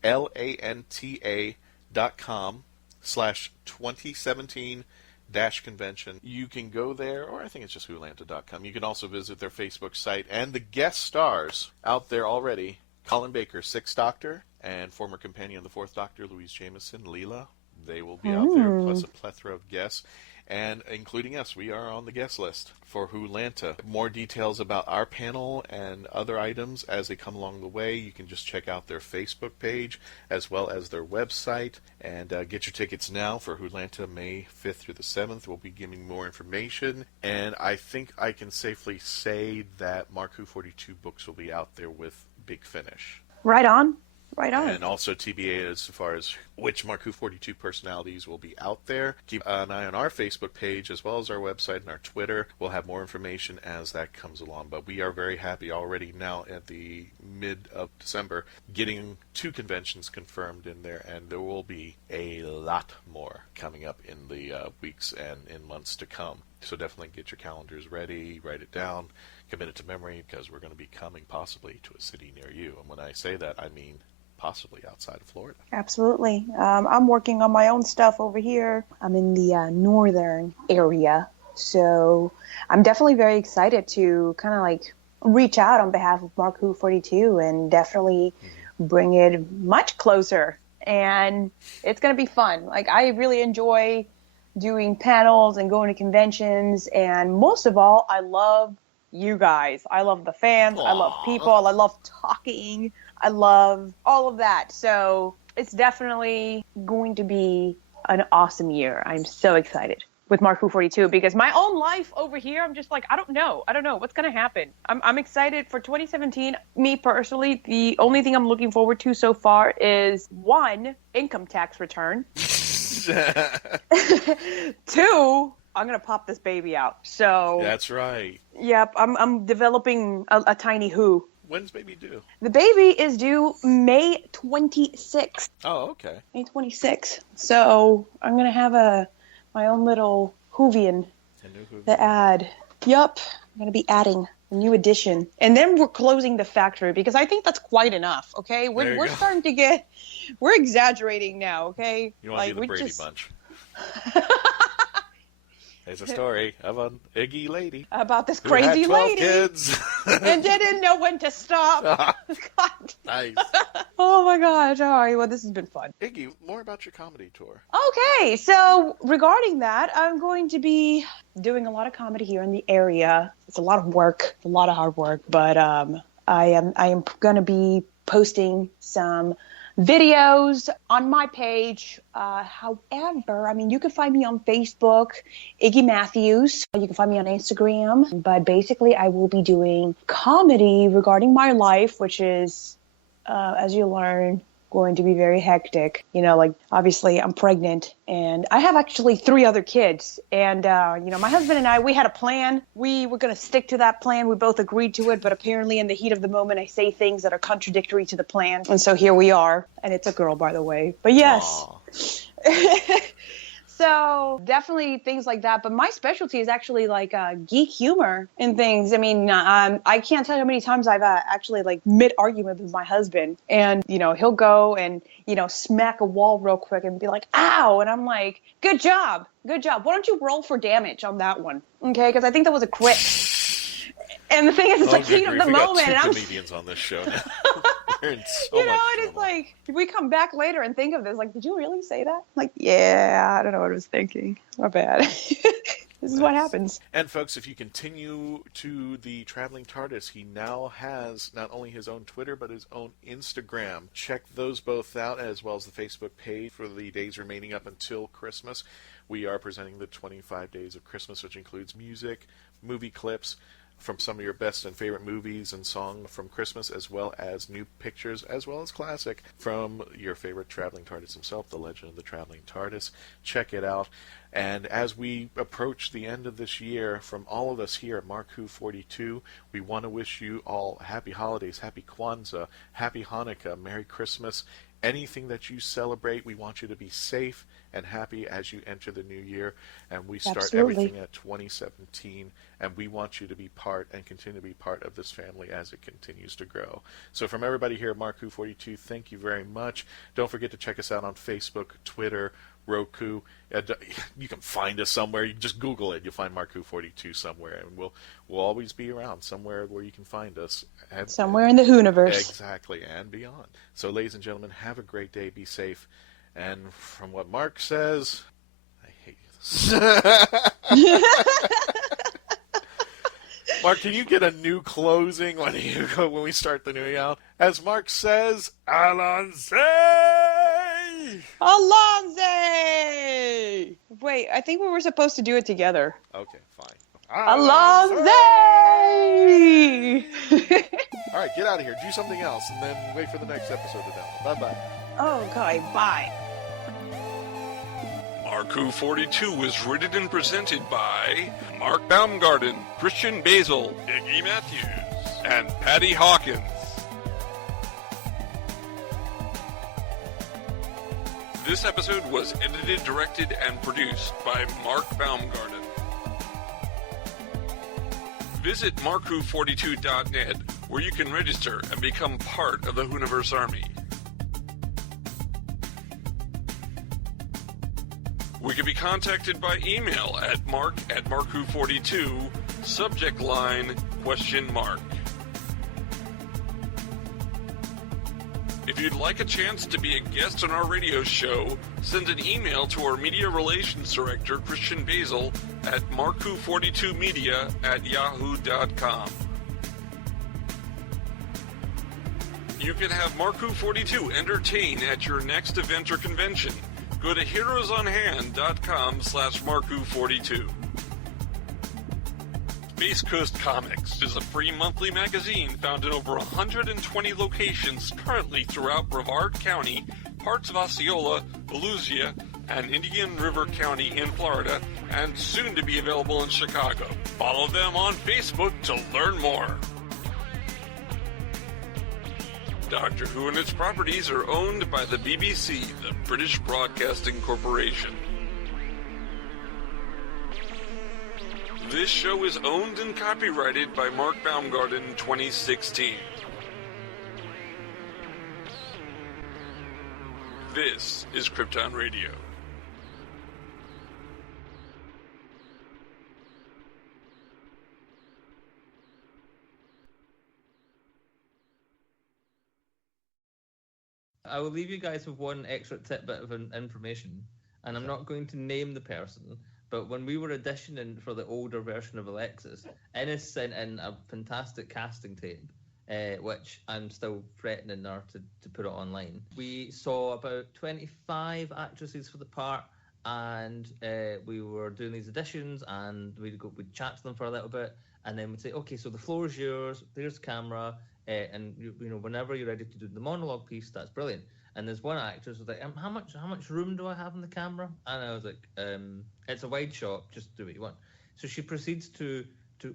WHOLANTA.com/2017-convention. You can go there, or I think it's just WHOlanta.com. You can also visit their Facebook site. And the guest stars out there already, Colin Baker, Sixth Doctor, and former companion of the Fourth Doctor, Louise Jameson, Leela. They will be out there, plus a plethora of guests. And including us, we are on the guest list for WHOlanta. More details about our panel and other items as they come along the way, you can just check out their Facebook page as well as their website. And get your tickets now for WHOlanta May 5th through the 7th. We'll be giving more information. And I think I can safely say that Mark Who 42 books will be out there with Big Finish. Right on. Right on. And also TBA as far as which Mark Who 42 personalities will be out there. Keep an eye on our Facebook page as well as our website and our Twitter. We'll have more information as that comes along. But we are very happy already now at the mid of December getting 2 conventions confirmed in there. And there will be a lot more coming up in the weeks and in months to come. So definitely get your calendars ready, write it down, commit it to memory because we're going to be coming possibly to a city near you. And when I say that, I mean possibly outside of Florida. Absolutely. I'm working on my own stuff over here. I'm in the northern area. So I'm definitely very excited to kind of like reach out on behalf of Mark Who 42 and definitely bring it much closer. And it's going to be fun. Like, I really enjoy doing panels and going to conventions. And most of all, I love you guys. I love the fans. Aww. I love people. I love talking. I love all of that. So it's definitely going to be an awesome year. I'm so excited with Mark Who 42 because my own life over here, I'm just like, I don't know what's going to happen. I'm excited for 2017. Me personally, the only thing I'm looking forward to so far is 1, income tax return. 2, I'm going to pop this baby out. So that's right. Yep. I'm developing a tiny Who. When's baby due? The baby is due May 26th. Oh, okay. May 26th. So I'm going to have my own little Whovian to add. Yup. I'm going to be adding a new edition. And then we're closing the factory because I think that's quite enough, okay? We're starting to get, we're exaggerating now, okay? You want to be the Brady Bunch. There's a story of an Iggy lady about this who crazy had 12 lady kids. and didn't know when to stop. God. Nice. Oh my gosh! All right, well, this has been fun. Iggy, more about your comedy tour. Okay, so regarding that, I'm going to be doing a lot of comedy here in the area. It's a lot of work, a lot of hard work, but I am going to be posting some videos on my page. However, I mean, you can find me on Facebook, Iggy Matthews. You can find me on Instagram. But basically, I will be doing comedy regarding my life, which is, as you learn, going to be very hectic. You know, like, obviously, I'm pregnant, and I have actually 3 other kids. And, you know, my husband and I, we had a plan. We were going to stick to that plan. We both agreed to it, but apparently in the heat of the moment, I say things that are contradictory to the plan. And so here we are. And it's a girl, by the way. But yes. So definitely things like that. But my specialty is actually like geek humor and things. I mean, I can't tell you how many times I've actually like mid-argument with my husband. And, you know, he'll go and, you know, smack a wall real quick and be like, ow. And I'm like, good job. Good job. Why don't you roll for damage on that one? Okay, because I think that was a crit. And the thing is, it's like heat of the moment. And I'm comedians on this show now. We're in so you know, much and trouble. It's like, we come back later and think of this, like, did you really say that? Like, yeah, I don't know what I was thinking. My bad. This is what happens. And folks, if you continue to the Traveling TARDIS, he now has not only his own Twitter, but his own Instagram. Check those both out, as well as the Facebook page for the days remaining up until Christmas. We are presenting the 25 Days of Christmas, which includes music, movie clips from some of your best and favorite movies and songs from Christmas, as well as new pictures, as well as classic from your favorite Traveling TARDIS himself, the Legend of the Traveling TARDIS. Check it out. And as we approach the end of this year, from all of us here at Mark Who 42, we want to wish you all happy holidays, happy Kwanzaa, happy Hanukkah, Merry Christmas. Anything that you celebrate, we want you to be safe and happy as you enter the new year. And we start everything at 2017, and we want you to be part and continue to be part of this family as it continues to grow. So from everybody here at Mark Who 42, thank you very much. Don't forget to check us out on Facebook, Twitter, Roku. You can find us somewhere. You can just Google it. You'll find Mark Who 42 somewhere, and we'll always be around somewhere where you can find us. Somewhere in the Whoniverse. Exactly, and beyond. So, ladies and gentlemen, have a great day. Be safe. And from what Mark says, I hate this. Mark, can you get a new closing when we start the new year? As Mark says, Alonze! Alonze! Wait, I think we were supposed to do it together. Okay, fine. Alonze! All right, get out of here. Do something else, and then wait for the next episode to download. Bye-bye. Okay, bye. Mark Who 42 was written and presented by Mark Baumgarten, Christian Basil, Iggy Matthews, and Patty Hawkins. This episode was edited, directed, and produced by Mark Baumgarten. Visit markwho42.net, where you can register and become part of the Whoniverse Army. We can be contacted by email at mark@markwho42, subject line, ? If you'd like a chance to be a guest on our radio show, send an email to our Media Relations Director, Christian Basil, at markwho42media@yahoo.com. You can have Mark Who 42 entertain at your next event or convention. Go to heroesonhand.com/markwho42. Space Coast Comics is a free monthly magazine found in over 120 locations currently throughout Brevard County, parts of Osceola, Volusia, and Indian River County in Florida, and soon to be available in Chicago. Follow them on Facebook to learn more. Doctor Who and its properties are owned by the BBC, the British Broadcasting Corporation. This show is owned and copyrighted by Mark Baumgarten 2016. This is Krypton Radio. I will leave you guys with one extra tidbit of information, and I'm not going to name the person, but when we were auditioning for the older version of Alexis, Innes sent in a fantastic casting tape, which I'm still threatening her to put it online. We saw about 25 actresses for the part, and we were doing these auditions, and we'd chat to them for a little bit, and then we'd say, okay, so the floor is yours, there's the camera, and you know, whenever you're ready to do the monologue piece, that's brilliant. And there's one actress was like, how much room do I have in the camera? And I was like, it's a wide shot, just do what you want. So she proceeds to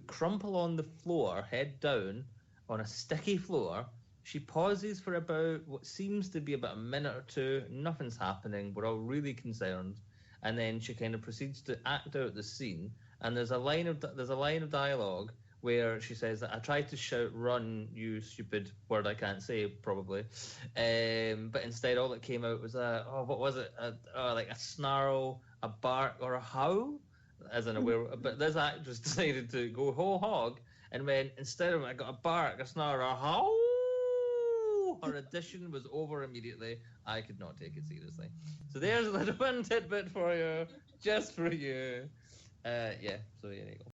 crumple on the floor, head down, on a sticky floor. She pauses for about what seems to be about a minute or two. Nothing's happening. We're all really concerned. And then she kind of proceeds to act out the scene. And there's a line of dialogue where she says that I tried to shout, "Run, you stupid," word I can't say probably, but instead all that came out was what was it? Like a snarl, a bark, or a howl, as in a werewolf. But this actress decided to go whole hog and went, instead of I got a bark, a snarl, a howl. Her audition was over immediately. I could not take it seriously. So there's a little one tidbit for you, just for you. Yeah, so there you go.